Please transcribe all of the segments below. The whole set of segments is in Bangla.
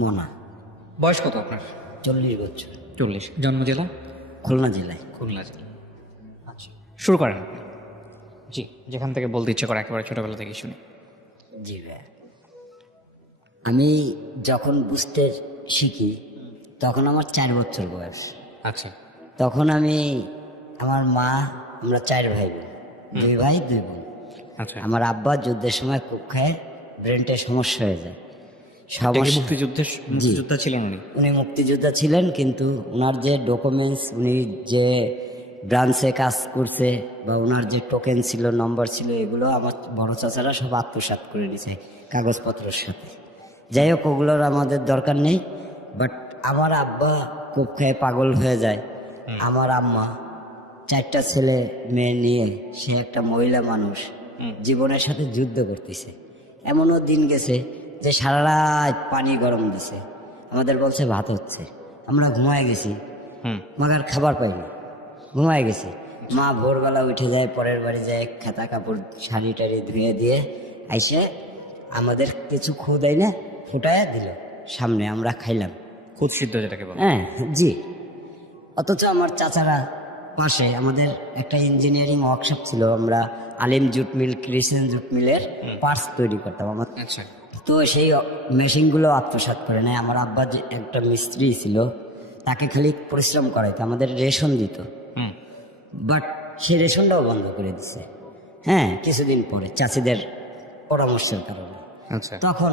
মোনা। বয়স কত আপনার? 40 বছর। 40। জন্ম জেলা? খুলনা জেলায়। খুলনা জেলা। আচ্ছা, শুরু করেন আপনি। জি, যেখান থেকে বলতে ইচ্ছে করে একেবারে ছোটবেলা থেকে শুনি। জি ভাই, আমি যখন বুঝতে শিখি তখন আমার 4 বছর বয়স। আচ্ছা। তখন আমার মা, আমরা 4 ভাই বোন, 2 ভাই 2 বোন। আচ্ছা, আমার আব্বা যুদ্ধের সময় খুব খায়, ব্রেনটে সমস্যা হয়ে যায়। আপনি কি সমস্যা, মুক্তিযোদ্ধা ছিলেন উনি? উনি মুক্তিযোদ্ধা ছিলেন, কিন্তু ওনার যে ডকুমেন্টস, উনি যে ব্রাঞ্চে কাজ করছে বা ওনার যে টোকেন ছিল, নম্বর ছিল, এগুলো আমার বড় চাচারা সব আত্মসাৎ করে নিছে কাগজপত্রের সাথে। যাই হোক, ওগুলোর আমাদের দরকার নেই। বাট আমার আব্বা খুব খেয়ে পাগল হয়ে যায়। আমার আম্মা 4টা ছেলে মেয়ে নিয়ে, সে একটা মহিলা মানুষ, জীবনের সাথে যুদ্ধ করতেছে। এমনও দিন গেছে যে সারা রাত পানি গরম দিছে, আমাদের বলছে ভাত হচ্ছে, আমরা ঘুমায় গেছি, মাগার খাবার পাইনি, ঘুমায় গেছি। মা ভোরবেলা উঠে যায়, পরের বাড়ি যায়, খাতা কাপড় শাড়ি টাড়ি ধুয়ে দিয়ে আইসে আমাদের কিছু খুদ না ফুটায় দিল সামনে, আমরা খাইলাম। খুদ সিদ্ধ যেটাকে বলে। হ্যাঁ, জি। অথচ আমার চাচারা পাশে, আমাদের একটা ইঞ্জিনিয়ারিং ওয়ার্কশপ ছিল, আমরা আলিম জুট মিল, ক্রিসেন্ট জুট মিলের পার্টস তৈরি করতাম। আমার আচ্ছা। তো সেই মেশিনগুলো আত্মসাৎ করে নেয়। আমার আব্বা যে একটা মিস্ত্রি ছিল, তাকে খালি পরিশ্রম করাইতো, আমাদের রেশন দিত। বাট সে রেশনটাও বন্ধ করে দিছে, হ্যাঁ, কিছুদিন পরে চাষিদের পরামর্শের কারণে। আচ্ছা। তখন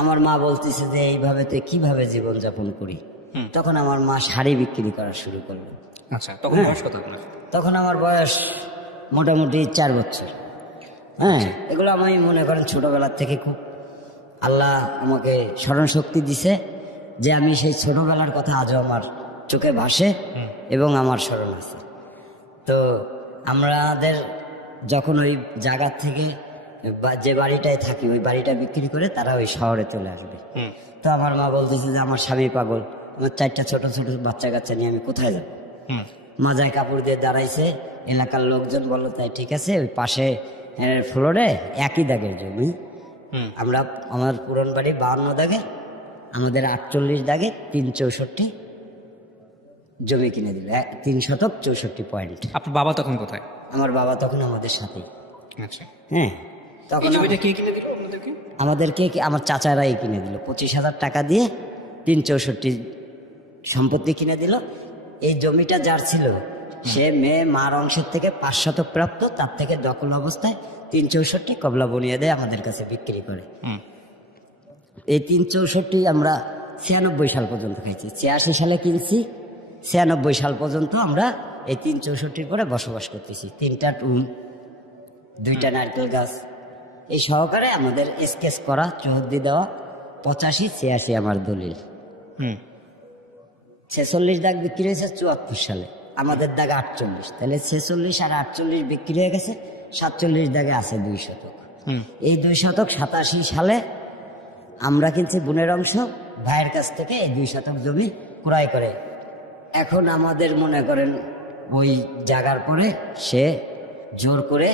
আমার মা বলতেছে যে এইভাবে তো কিভাবে জীবনযাপন করি। তখন আমার মা শাড়ি বিক্রি করা শুরু করলো। আচ্ছা, তখন বয়স কত আপনার? তখন আমার বয়স মোটামুটি 4 বছর। হ্যাঁ, এগুলো আমি মনে করেন ছোটবেলার থেকে খুব আল্লাহ আমাকে স্মরণ শক্তি দিছে, যে আমি সেই ছোটবেলার কথা আজও আমার চোখে ভাসে এবং আমার স্মরণ আছে। তো আমাদের যখন ওই জায়গা থেকে যে বাড়িটায় থাকি, ওই বাড়িটা বিক্রি করে তারা ওই শহরে চলে আসবে। তো আমার মা বলতেছে যে আমার স্বামী পাগল, আমার 4টা ছোট ছোট বাচ্চা কাচ্চা নিয়ে আমি কোথায় যাব। মাজায় কাপড় দিয়ে দাঁড়াইছে, এলাকার লোকজন বললো তাই ঠিক আছে, ওই পাশে ফ্লোরে একই দাগের জমি, আমরা আমার পুরন বাড়ি 52 দাগে, আমাদের 48 দাগে 364 জমি কিনে দিল, 3 শতক 64 পয়েন্ট। আপনার বাবা তখন কোথায়? আমার বাবা তখন আমাদের সাথেই। আচ্ছা, হ্যাঁ, তখন জমিটা কে কিনে দিল আপনাদেরকে? আমাদেরকে আমার চাচারাই কিনে দিল, 25,000 টাকা দিয়ে 364 সম্পত্তি কিনে দিল। এই জমিটা যার ছিল, সে মেয়ে মার অংশের থেকে 5 শতক প্রাপ্ত, তার থেকে দখল অবস্থায় 364 কবলা বনিয়ে দেয়, আমাদের কাছে বিক্রি করে। এই 364 আমরা 96 সাল পর্যন্ত খাইছি। 86 সালে কিনছি, 96 সাল পর্যন্ত আমরা এই 364 করে বসবাস করতেছি। 3টা টুল, 2টা নারকেল গাছ, এই সহকারে আমাদের স্কেচ করা, চৌহদ্দি দেওয়া, 85 86 আমার দলিল। 46 দাগ বিক্রি হয়েছে 74 সালে, আমাদের দাগ 48, তাহলে 46 আর 48 বিক্রি হয়ে গেছে, 47 দাগে আছে 2 শতক। এই 2 শতক 87 সালে আমরা কিনছি বোনের অংশ, ভাইয়ের কাছ থেকে এই 2 শতক জমি ক্রয় করে। এখন আমাদের মনে করেন ওই জায়গার পরে সে জোর করে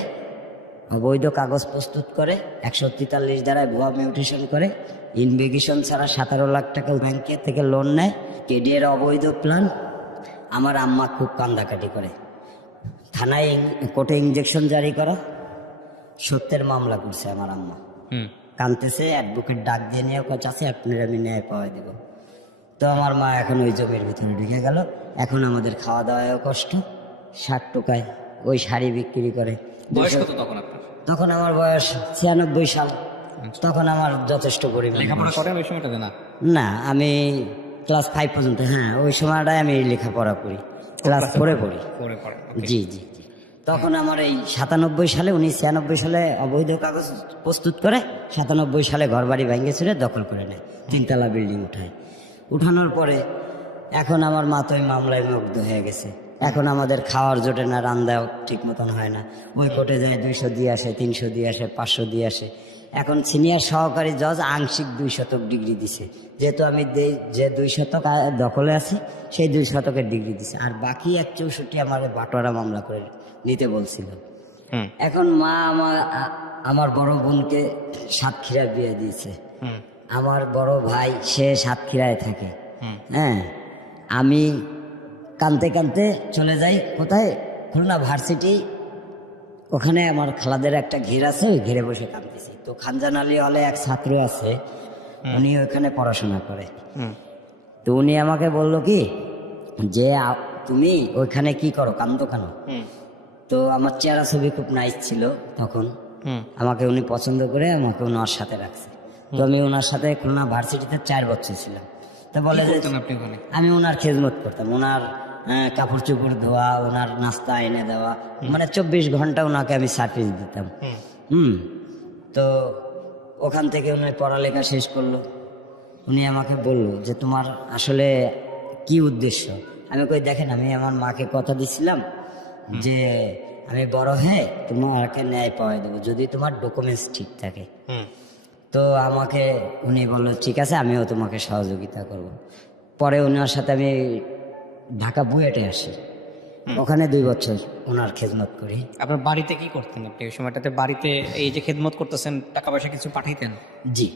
অবৈধ কাগজ প্রস্তুত করে, 143 দ্বারা ভুয়া মিউটেশন করে, ইনভেগেশন ছাড়া 17 লাখ টাকা ব্যাংকে থেকে লোন নেয়, কেডিএর অবৈধ প্ল্যান। আমার আম্মা খুব কান্দাকাটি করে, থানায় কোর্টে ইঞ্জেকশন জারি করা, সত্যের মামলা করছে আমার আম্মা। কানতেছে, অ্যাডভোকেট ডাক দিয়ে নিয়ে চাচ্ছে আপনার আমি ন্যায় পাওয়া দিব। তো আমার মা এখন ওই জমির ভিতরে ঢুকে গেল। এখন আমাদের খাওয়া দাওয়ায়ও কষ্ট, 60 টাকায় ওই শাড়ি বিক্রি করে। বয়স কত তখন আপনার? তখন আমার বয়স 96 সাল। তখন আমার যথেষ্ট পরিমাণ লেখাপড়া করেন ওই সময়টাতে? না, না, আমি ক্লাস 5 পর্যন্ত, হ্যাঁ ওই সময়টায় আমি লেখাপড়া করি, ক্লাস 4-এ পড়ি। জি জি জি। তখন আমার এই 97 সালে, 96 সালে অবৈধ কাগজ প্রস্তুত করে 97 সালে ঘর বাড়ি ভেঙে ছেড়ে দখল করে নেয়, 3তলা বিল্ডিং উঠানোর পরে এখন আমার মা তো ওই মামলায় মুগ্ধ হয়ে গেছে। এখন আমাদের খাওয়ার জোটে না, রান্নাও ঠিক মতন হয় না। ওই কোর্টে যায় 200 দিয়ে আসে, 300 দিয়ে আসে, 500 দিয়ে আসে। এখন সিনিয়র সহকারী জজ আংশিক 2 শতক ডিগ্রি দিছে, যেহেতু আমি যে 2 শতক দখলে আছি সেই 2 শতকের ডিগ্রি দিছে, আর বাকি 164 আমার বাটোয়ারা মামলা করে নিতে বলছিল। এখন মা আমার বড় বোনকে সাতক্ষীরা বিয়ে দিয়েছে, আমার বড় ভাই সে সাতক্ষীরায় থাকে। হ্যাঁ, আমি কানতে কানতে চলে যাই কোথায়, খুলনা ভার্সিটি। ওখানে আমার খালাদের একটা ঘের আছে, ওই ঘেরে বসে কাঁদতেছি। তো খানজান আলী হলে এক ছাত্র আছে, উনি ওখানে পড়াশোনা করে। তো উনি আমাকে বলল কি যে তুমি ওইখানে কি করো, কান্দো কেন? তো আমার চেহারা ছবি খুব নাইস ছিল তখন, আমাকে উনি পছন্দ করে আমাকে ওনার সাথে রাখছে। তো আমি ওনার সাথে খুলনা ভার্সিটিতে 4 বছর ছিলাম। তো বলে যে আপনি ওখানে? আমি ওনার খেদমত করতাম, ওনার কাপড় চোপড় ধোয়া, ওনার নাস্তা এনে দেওয়া, মানে 24 ঘন্টা ওনাকে আমি সার্ভিস দিতাম। তো ওখান থেকে উনি পড়ালেখা শেষ করলো। উনি আমাকে বলল যে তোমার আসলে কি উদ্দেশ্য? আমি কই দেখেন, আমি আমার মাকে কথা দিছিলাম যে আমি বড় হয়ে তোমাকে ন্যায় পাওয়াই দেবো যদি তোমার ডকুমেন্টস ঠিক থাকে। তো আমাকে উনি বললো ঠিক আছে, আমিও তোমাকে সহযোগিতা করব। পরে ওনার সাথে আমি ঢাকা বুয়েটে আসি, ওখানে 2 বছর ওনার খেদমত করি। আপনার বাড়িতে কি করতেন আপনি ওই সময়টাতে? বাড়িতে এই যে খেদমত করতেছেন, টাকা পয়সা কিছু পাঠাইতেন? জি,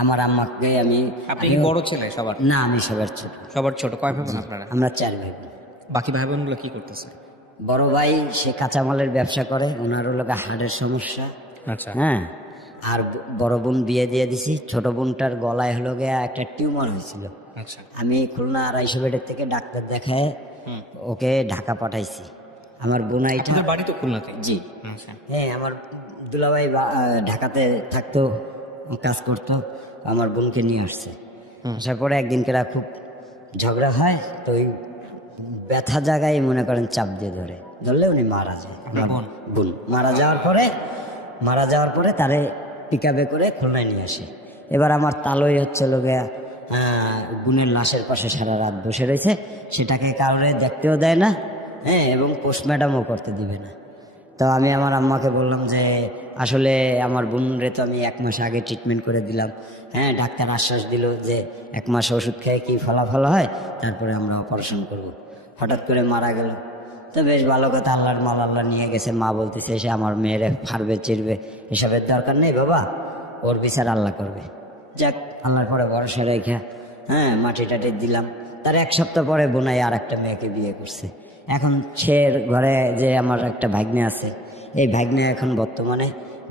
আমার আম্মাকে আমি। আপনি কি বড় ছেলে সবার? না, আমি সবার ছোট। সবার ছোট? কয় ভাই বোন আপনারা? আমরা 4 ভাই বোন। বাকি ভাই বোনগুলো কি করতেছে? বড় ভাই সে কাঁচামালের ব্যবসা করে, ওনার হলো হাড়ের সমস্যা। আচ্ছা। হ্যাঁ, আর বড় বোন বিয়ে দিয়ে দিছি। ছোট বোনটার গলায় হলো গিয়া একটা টিউমার হয়েছিল। আচ্ছা। আমি খুলনা 250 বেডের থেকে ডাক্তার দেখায় ওকে ঢাকা পাঠাইছি। আমার বোনাইটা আপনাদের বাড়ি তো খুলনাতে? জি। আচ্ছা। হ্যাঁ, আমার দুলাভাই ঢাকাতে থাকতো, কাজ করতো, আমার বোনকে নিয়ে আসছে। আসার পরে একদিন কেরা খুব ঝগড়া হয়, তো ওই ব্যথা জায়গায় মনে করেন চাপ দিয়ে ধরলে উনি মারা যায়। আমার বোন মারা যাওয়ার পরে তারে পিকআপে করে খুলনায় নিয়ে আসে। এবার আমার তালই হচ্ছে লোকে বোনের লাশের পাশে সারা রাত বসে রয়েছে, সেটাকে কারণে দেখতেও দেয় না। হ্যাঁ, এবং পোস্টমর্টমও করতে দিবে না। তো আমি আমার আম্মাকে বললাম যে আসলে আমার বোনরে তো আমি 1 মাস আগে ট্রিটমেন্ট করে দিলাম। হ্যাঁ, ডাক্তার আশ্বাস দিল যে 1 মাস ওষুধ খেয়ে কি ফলাফল হয় তারপরে আমরা অপারেশন করব। হঠাৎ করে মারা গেল। তো বেশ ভালো কথা, আল্লাহর মাল আল্লাহ নিয়ে গেছে। মা বলতেছে এসে আমার মেয়েরে ফাড়বে চিরবে, এসবের দরকার নেই বাবা, ওর বিচার আল্লাহ করবে। যাক, আল্লাহর পরে ভরসা রেখা হ্যাঁ মাটি টাটি দিলাম। তার 1 সপ্তাহ পরে বোনাই আর একটা মেয়েকে বিয়ে করছে। এখন সে ঘরে যে আমার একটা ভাগ্নে আছে, এই ভাগ্নে এখন বর্তমানে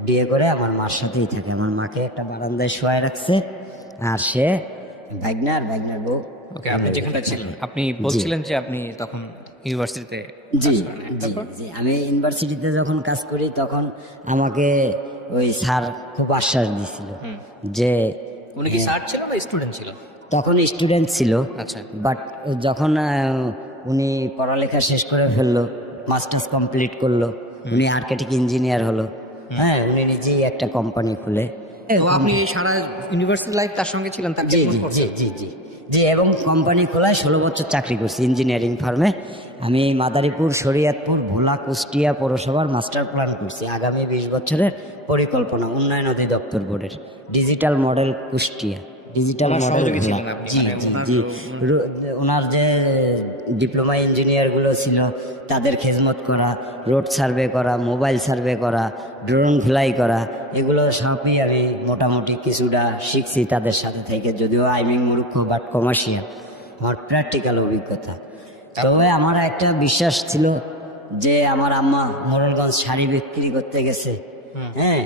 বিয়ে করে আমার মার সাথেই থাকে। আমার মাকে একটা বারান্দায় শোয়াই রাখছে, আর সে ভাগ্না আর ভাগ্নার বউ। ওকে, আপনি যেখানটা ছিলেন, আপনি বলছিলেন যে আপনি তখন ইউনিভার্সিটিতে? জি জি জি, আমি ইউনিভার্সিটিতে যখন কাজ করি তখন আমাকে ওই স্যার খুব আশ্বাস দিয়েছিল যে উনি কি স্যার ছিল না স্টুডেন্ট ছিল? তখন স্টুডেন্ট ছিল। আচ্ছা। বাট যখন উনি পড়ালেখা শেষ করে ফেললো, মাস্টার্স কমপ্লিট করলো, উনি আর্কিটেক্ট ইঞ্জিনিয়ার হলো। হ্যাঁ, উনি নিজেই একটা কোম্পানি খুলে। তো আপনি সারা ইউনিভার্সিটি লাইফ তার সঙ্গে ছিলেন? তার জি জি জি জি জি জি, এবং কোম্পানি খোলায় 16 বছর চাকরি করছি ইঞ্জিনিয়ারিং ফার্মে। আমি মাদারীপুর, শরীয়তপুর, ভোলা, কুষ্টিয়া পৌরসভার মাস্টার প্ল্যান করছি আগামী 20 বছরের পরিকল্পনা উন্নয়ন অধিদপ্তর বোর্ডের digital model Kushtia, digital model Bhola. জি জি জি, ওনার যে ডিপ্লোমা ইঞ্জিনিয়ারগুলো ছিল তাদের খেদমত করা, রোড সার্ভে করা, মোবাইল সার্ভে করা, ড্রোন ফ্লাই করা, এগুলো সবই আমি মোটামুটি কিছুটা শিখছি তাদের সাথে থেকে। যদিও আইমিং মূর্খ, বাট কমার্শিয়াল আমার প্র্যাকটিক্যাল অভিজ্ঞতা। তবে আমার একটা বিশ্বাস ছিল যে আমার আম্মা মোড়লগঞ্জ শাড়ি বিক্রি করতে গেছে। হ্যাঁ,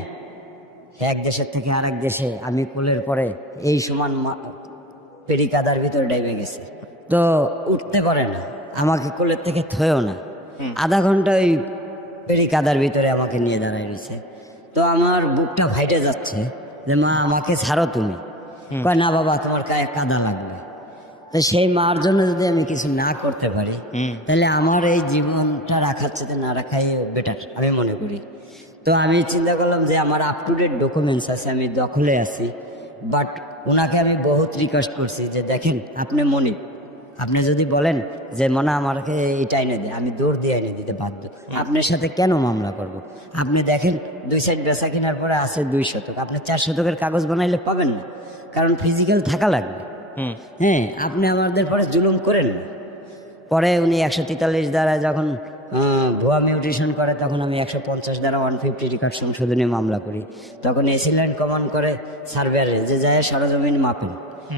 এক দেশের থেকে আরেক দেশে, আমি কোলের পরে এই সমান পেরি কাদার ভিতরে ডাইবে গেছে, তো উঠতে পারে না, আমাকে কোলের থেকে থয়েও না। আধা ঘন্টা ওই পেরি কাদার ভিতরে আমাকে নিয়ে দাঁড়ায় রয়েছে। তো আমার বুকটা ফাইটে যাচ্ছে যে মা আমাকে ছাড়ো তুমি। কয় না বাবা, তোমার গায়ে কাদা লাগবে। তো সেই মার জন্য যদি আমি কিছু না করতে পারি তাহলে আমার এই জীবনটা রাখার চেয়ে না রাখাই বেটার আমি মনে করি। তো আমি চিন্তা করলাম যে আমার আপ টু ডেট ডকুমেন্টস আছে, আমি দখলে আছি। বাট ওনাকে আমি বহুত রিকোয়েস্ট করছি যে দেখেন আপনি মনি, আপনি যদি বলেন যে মনে আমাকে এটা এনে দে, আমি দৌড় দিয়ে এনে দিতে বাধ্য। আপনার সাথে কেন মামলা করব? আপনি দেখেন 2 সাইড বেচা কেনার পরে আছে 2 শতক, আপনি 4 শতকের কাগজ বানাইলে পাবেন না, কারণ ফিজিক্যাল থাকা লাগবে। হ্যাঁ, আপনি আমাদের পরে জুলুম করেন না। পরে উনি 143 দ্বারা যখন ভুয়া মিউটেশন করে, তখন আমি 150 দ্বারা 150 রেকর্ড সংশোধনী মামলা করি। তখন এসিল্যান্ড কমান্ড করে সার্ভেয়ারে যে যায় সরজমিন মাপেন,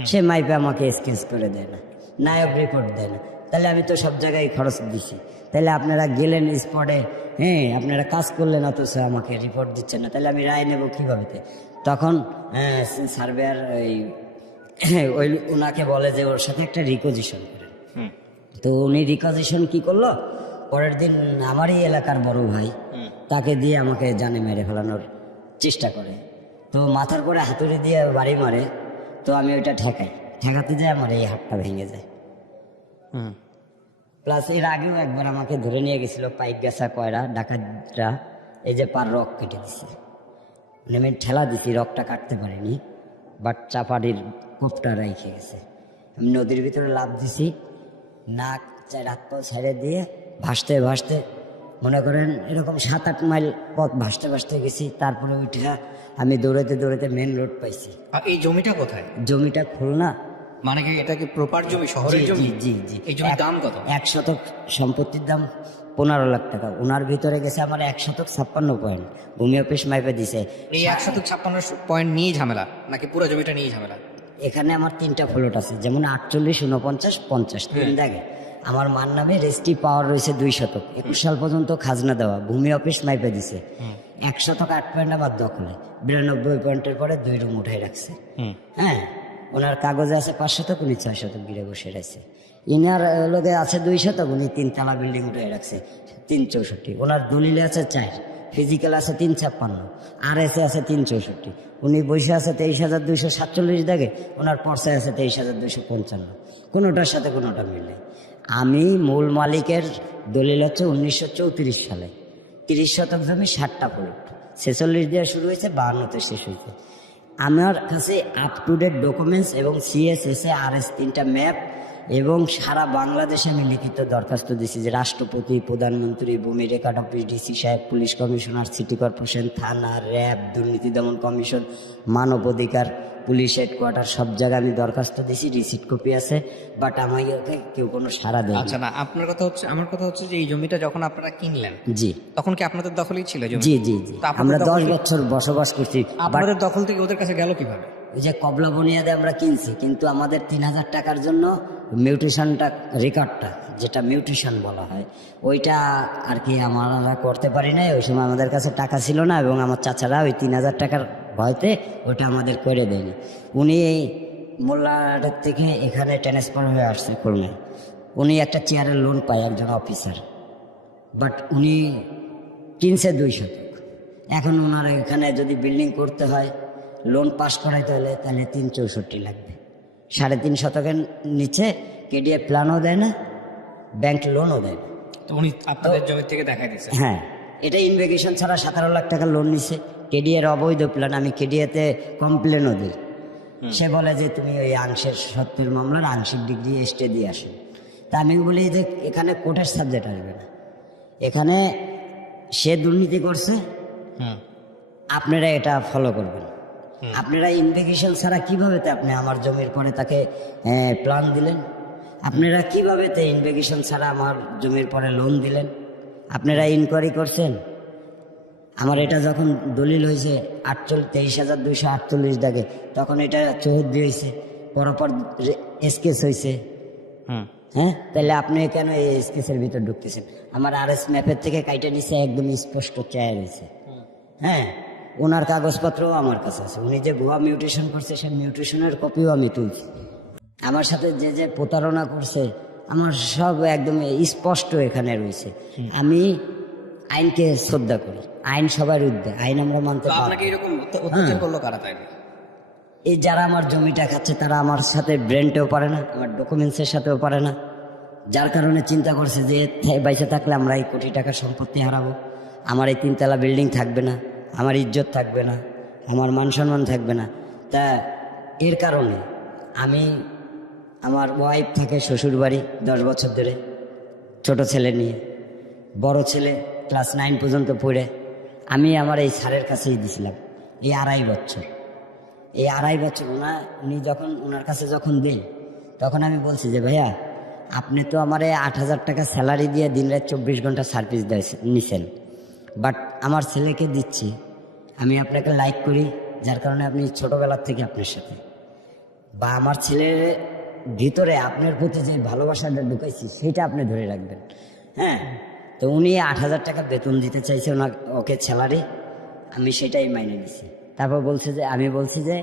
সে মাইপে আমাকে স্কেচ করে দেয় না, নায়ক রিপোর্ট দেয় না। তাহলে আমি তো সব জায়গায় খরচ দিছি, তাহলে আপনারা গেলেন স্পটে, হ্যাঁ আপনারা কাজ করলেন, অথচ আমাকে রিপোর্ট দিচ্ছেন না, তাহলে আমি রায় নেব কীভাবে? তখন সার্ভেয়ার ওই ওনাকে বলে যে ওর সাথে একটা রিকোজিশন করেন। তো উনি রিকোজিশন কি করলো, পরের দিন আমারই এলাকার বড় ভাই তাকে দিয়ে আমাকে জানে মেরে ফেলানোর চেষ্টা করে। তো মাথার পরে হাতুড়ি দিয়ে বাড়ি মারে, তো আমি ওইটা ঠেকাতে যাই, আমার এই হাতটা ভেঙে যায়। প্লাস এর আগেও একবার আমাকে ধরে নিয়ে গেছিল পাইক গাছা কয়রা ডাকাতরা, এই যে পার রক কেটে দিছে, মানে আমি ঠেলা দিছি, রকটা কাটতে পারিনি, বাট চাপাড়ির কোপটা রেখে গেছে। আমি নদীর ভিতরে লাফ দিছি, নাক হাত পা ছেড়ে দিয়ে ভাসতে ভাসতে মনে করেন এরকম 7-8 মাইল পথ ভাসতে গেছি। তারপরে উঠে আমি দৌড়াতে মেন রোড পাইছি। আর এই জমিটা কোথায়? জমিটা খুলনা। মানে কি এটা কি প্রপার জমি, শহরের জমি? জি। এই জমির দাম কত? 1 শতক সম্পত্তির দাম 15 লাখ টাকা। ওনার ভিতরে গেছে আমার 1 শতক 56 পয়েন্ট, ভূমি অফিস মাইপে দিছে। এই 1 শতক 56 পয়েন্ট নিয়ে ঝামেলা নাকি পুরো জমিটা নিয়ে ঝামেলা? এখানে আমার 3টা প্লট আছে, যেমন 48, 49, 50 3 দাগে। আমার মার নামে রেজিস্ট্রি পাওয়ার রয়েছে 2 শতক। 21 সাল পর্যন্ত খাজনা দেওয়া, ভূমি অফিস মাইপে দিছে। 1 শতক 8 পয়েন্ট আমার দখলে, 92 পয়েন্টের পরে 2 রুম উঠাই রাখছে। হ্যাঁ, ওনার কাগজে আছে 5 শতক, উনি 6 শতক গিরে বসে রয়েছে। ইনার লোকে আছে 2 শতক, উনি 3 তলা বিল্ডিং উঠাই রাখছে 364। ওনার দলিলে আছে 4, ফিজিক্যাল আছে 356, RS আছে 364। উনি বসে আছে 23,247 দাগে, ওনার পর্সায় আছে 23,255। কোনোটার সাথে কোনোটা মিলে। আমি মূল মালিকের দলিল হচ্ছে 1934 সালে, 30 শতক জমি, 60টা প্লট, 46 দিয়ে শুরু হয়েছে, 52তে শেষ হয়েছে। আমার কাছে আপ টু ডেট ডকুমেন্টস এবং CSSA RS 3টা ম্যাপ এবং সারা বাংলাদেশে আমি লিখিত দরখাস্ত দিয়েছি যে রাষ্ট্রপতি, প্রধানমন্ত্রী, ভূমি রেকর্ড অফিস, DC সাহেব, পুলিশ কমিশনার, সিটি কর্পোরেশন, থানা, র্যাব, দুর্নীতি দমন কমিশন, মানব অধিকার, পুলিশ হেডকোয়ার্টার, সব জায়গায় আমি দরখাস্ত দিয়েছি, রিসিট কপি আছে। বাট আমাকে কেউ কোনো সাড়া দেয়। আচ্ছা না, আপনার কথা হচ্ছে, আমার কথা হচ্ছে যে এই জমিটা যখন আপনারা কিনলেন, জি, তখন কি আপনাদের দখলেই ছিল জমি? জি। তো আপনাদের আমরা 10 দখল- বছর বসবাস করছি। আপনাদের দখল থেকে ওদের কাছে গেল কিভাবে? ওই যে কবলা বুনিয়াদে আমরা কিনছি, কিন্তু আমাদের 3000 টাকার জন্য মিউটেশনটা, রেকর্ডটা যেটা মিউটেশন বলা হয়, ওইটা আর কি আমরা করতে পারি নাই। ওই সময় আমাদের কাছে টাকা ছিল না, এবং আমার চাচারা ওই 3000 টাকার ভয়তে ওইটা আমাদের করে দেয়নি। উনি এই মোল্লার থেকে এখানে ট্রান্সফার হয়ে আসছে খুলনায়। উনি একটা চেয়ারের লোন পায়, একজন অফিসার, বাট উনি কিনছে 2 শতক। এখন ওনার এখানে যদি বিল্ডিং করতে হয়, লোন পাস করাইতে হলে, তাহলে 364 লাগবে। 3.5 শতকের নিচে KDA প্ল্যানও দেয় না, ব্যাংক লোনও দেয় না। তো উনি আপনাদের জমি থেকে দেখাই দিয়েছে? হ্যাঁ, এটা ইনভেগেশন ছাড়া 17 লাখ টাকা লোন নিছে। KDA অবৈধ প্ল্যান, আমি KDA-তে কমপ্লেনও দিই। সে বলে যে তুমি ওই আংশের সত্যের মামলার আংশিক ডিগ্রি স্টে দিয়ে আসো। তা আমি বলি যে এখানে কোর্টের সাবজেক্ট আসবে না, এখানে সে দুর্নীতি করছে, আপনারা এটা ফলো করবেন। আপনারা ইনভেগেশন ছাড়া কিভাবে আপনি আমার জমির পরে তাকে প্ল্যান দিলেন? আপনারা কিভাবে ইনভেগেশন ছাড়া আমার জমির পরে লোন দিলেন? আপনারা ইনকোয়ারি করছেন? আমার এটা যখন দলিল হয়েছে 23,248 দাগে, তখন এটা 14 হয়েছে, পরপর স্কেচ হয়েছে। হ্যাঁ, তাহলে আপনি কেন এই স্কেচের ভিতর ঢুকতেছেন? আমার RS ম্যাপের থেকে কাইটা নিচে একদম স্পষ্ট চেয়ার হয়েছে। হ্যাঁ, ওনার কাগজপত্রও আমার কাছে আছে। উনি যে ভুয়া মিউটেশন করছে, সেই মিউটেশনের কপিও আমি তুলছি। আমার সাথে যে যে প্রতারণা করছে, আমার সব একদম স্পষ্ট এখানে রয়েছে। আমি আইনকে শ্রদ্ধা করি, আইন সবার ঊর্ধ্বে, আইন আমরা মানতে পারি। আপনাকে এরকম অত্যাচার করলো কারা তাই? এই যারা আমার জমিটা খাচ্ছে, তারা আমার সাথে ব্রেনটেও পারে না, আমার ডকুমেন্টসের সাথেও পারে না, যার কারণে চিন্তা করছে যে বাইসে থাকলে আমরা এই কোটি টাকার সম্পত্তি হারাবো, আমার এই 3 তলা বিল্ডিং থাকবে না, আমার ইজ্জত থাকবে না, আমার মান সম্মান থাকবে না। তা এর কারণে আমি, আমার ওয়াইফ থাকে শ্বশুর বাড়ি 10 বছর ধরে, ছোট ছেলে নিয়ে, বড় ছেলে ক্লাস 9 পর্যন্ত পড়ে, আমি আমার এই স্যারের কাছেই দিছিলাম এই 2.5 বছর। এই 2.5 বছর উনি যখন ওনার কাছে যখন দিই, তখন আমি বলছি যে ভাইয়া আপনি তো আমারে 8,000 টাকা স্যালারি দিয়ে দিন রাত 24 ঘন্টা সার্ভিস নিছেন, বাট আমার ছেলেকে দিচ্ছি, আমি আপনাকে লাইক করি, যার কারণে আপনি ছোটবেলার থেকে আপনার সাথে, বা আমার ছেলের ভিতরে আপনার প্রতি যে ভালোবাসাটা ঢুকাইছি সেটা আপনি ধরে রাখবেন। হ্যাঁ, তো উনি 8,000 টাকা বেতন দিতে চাইছে ওকে স্যালারি, আমি সেটাই মাইনে নিছি। তারপর বলছে যে, আমি বলছি যে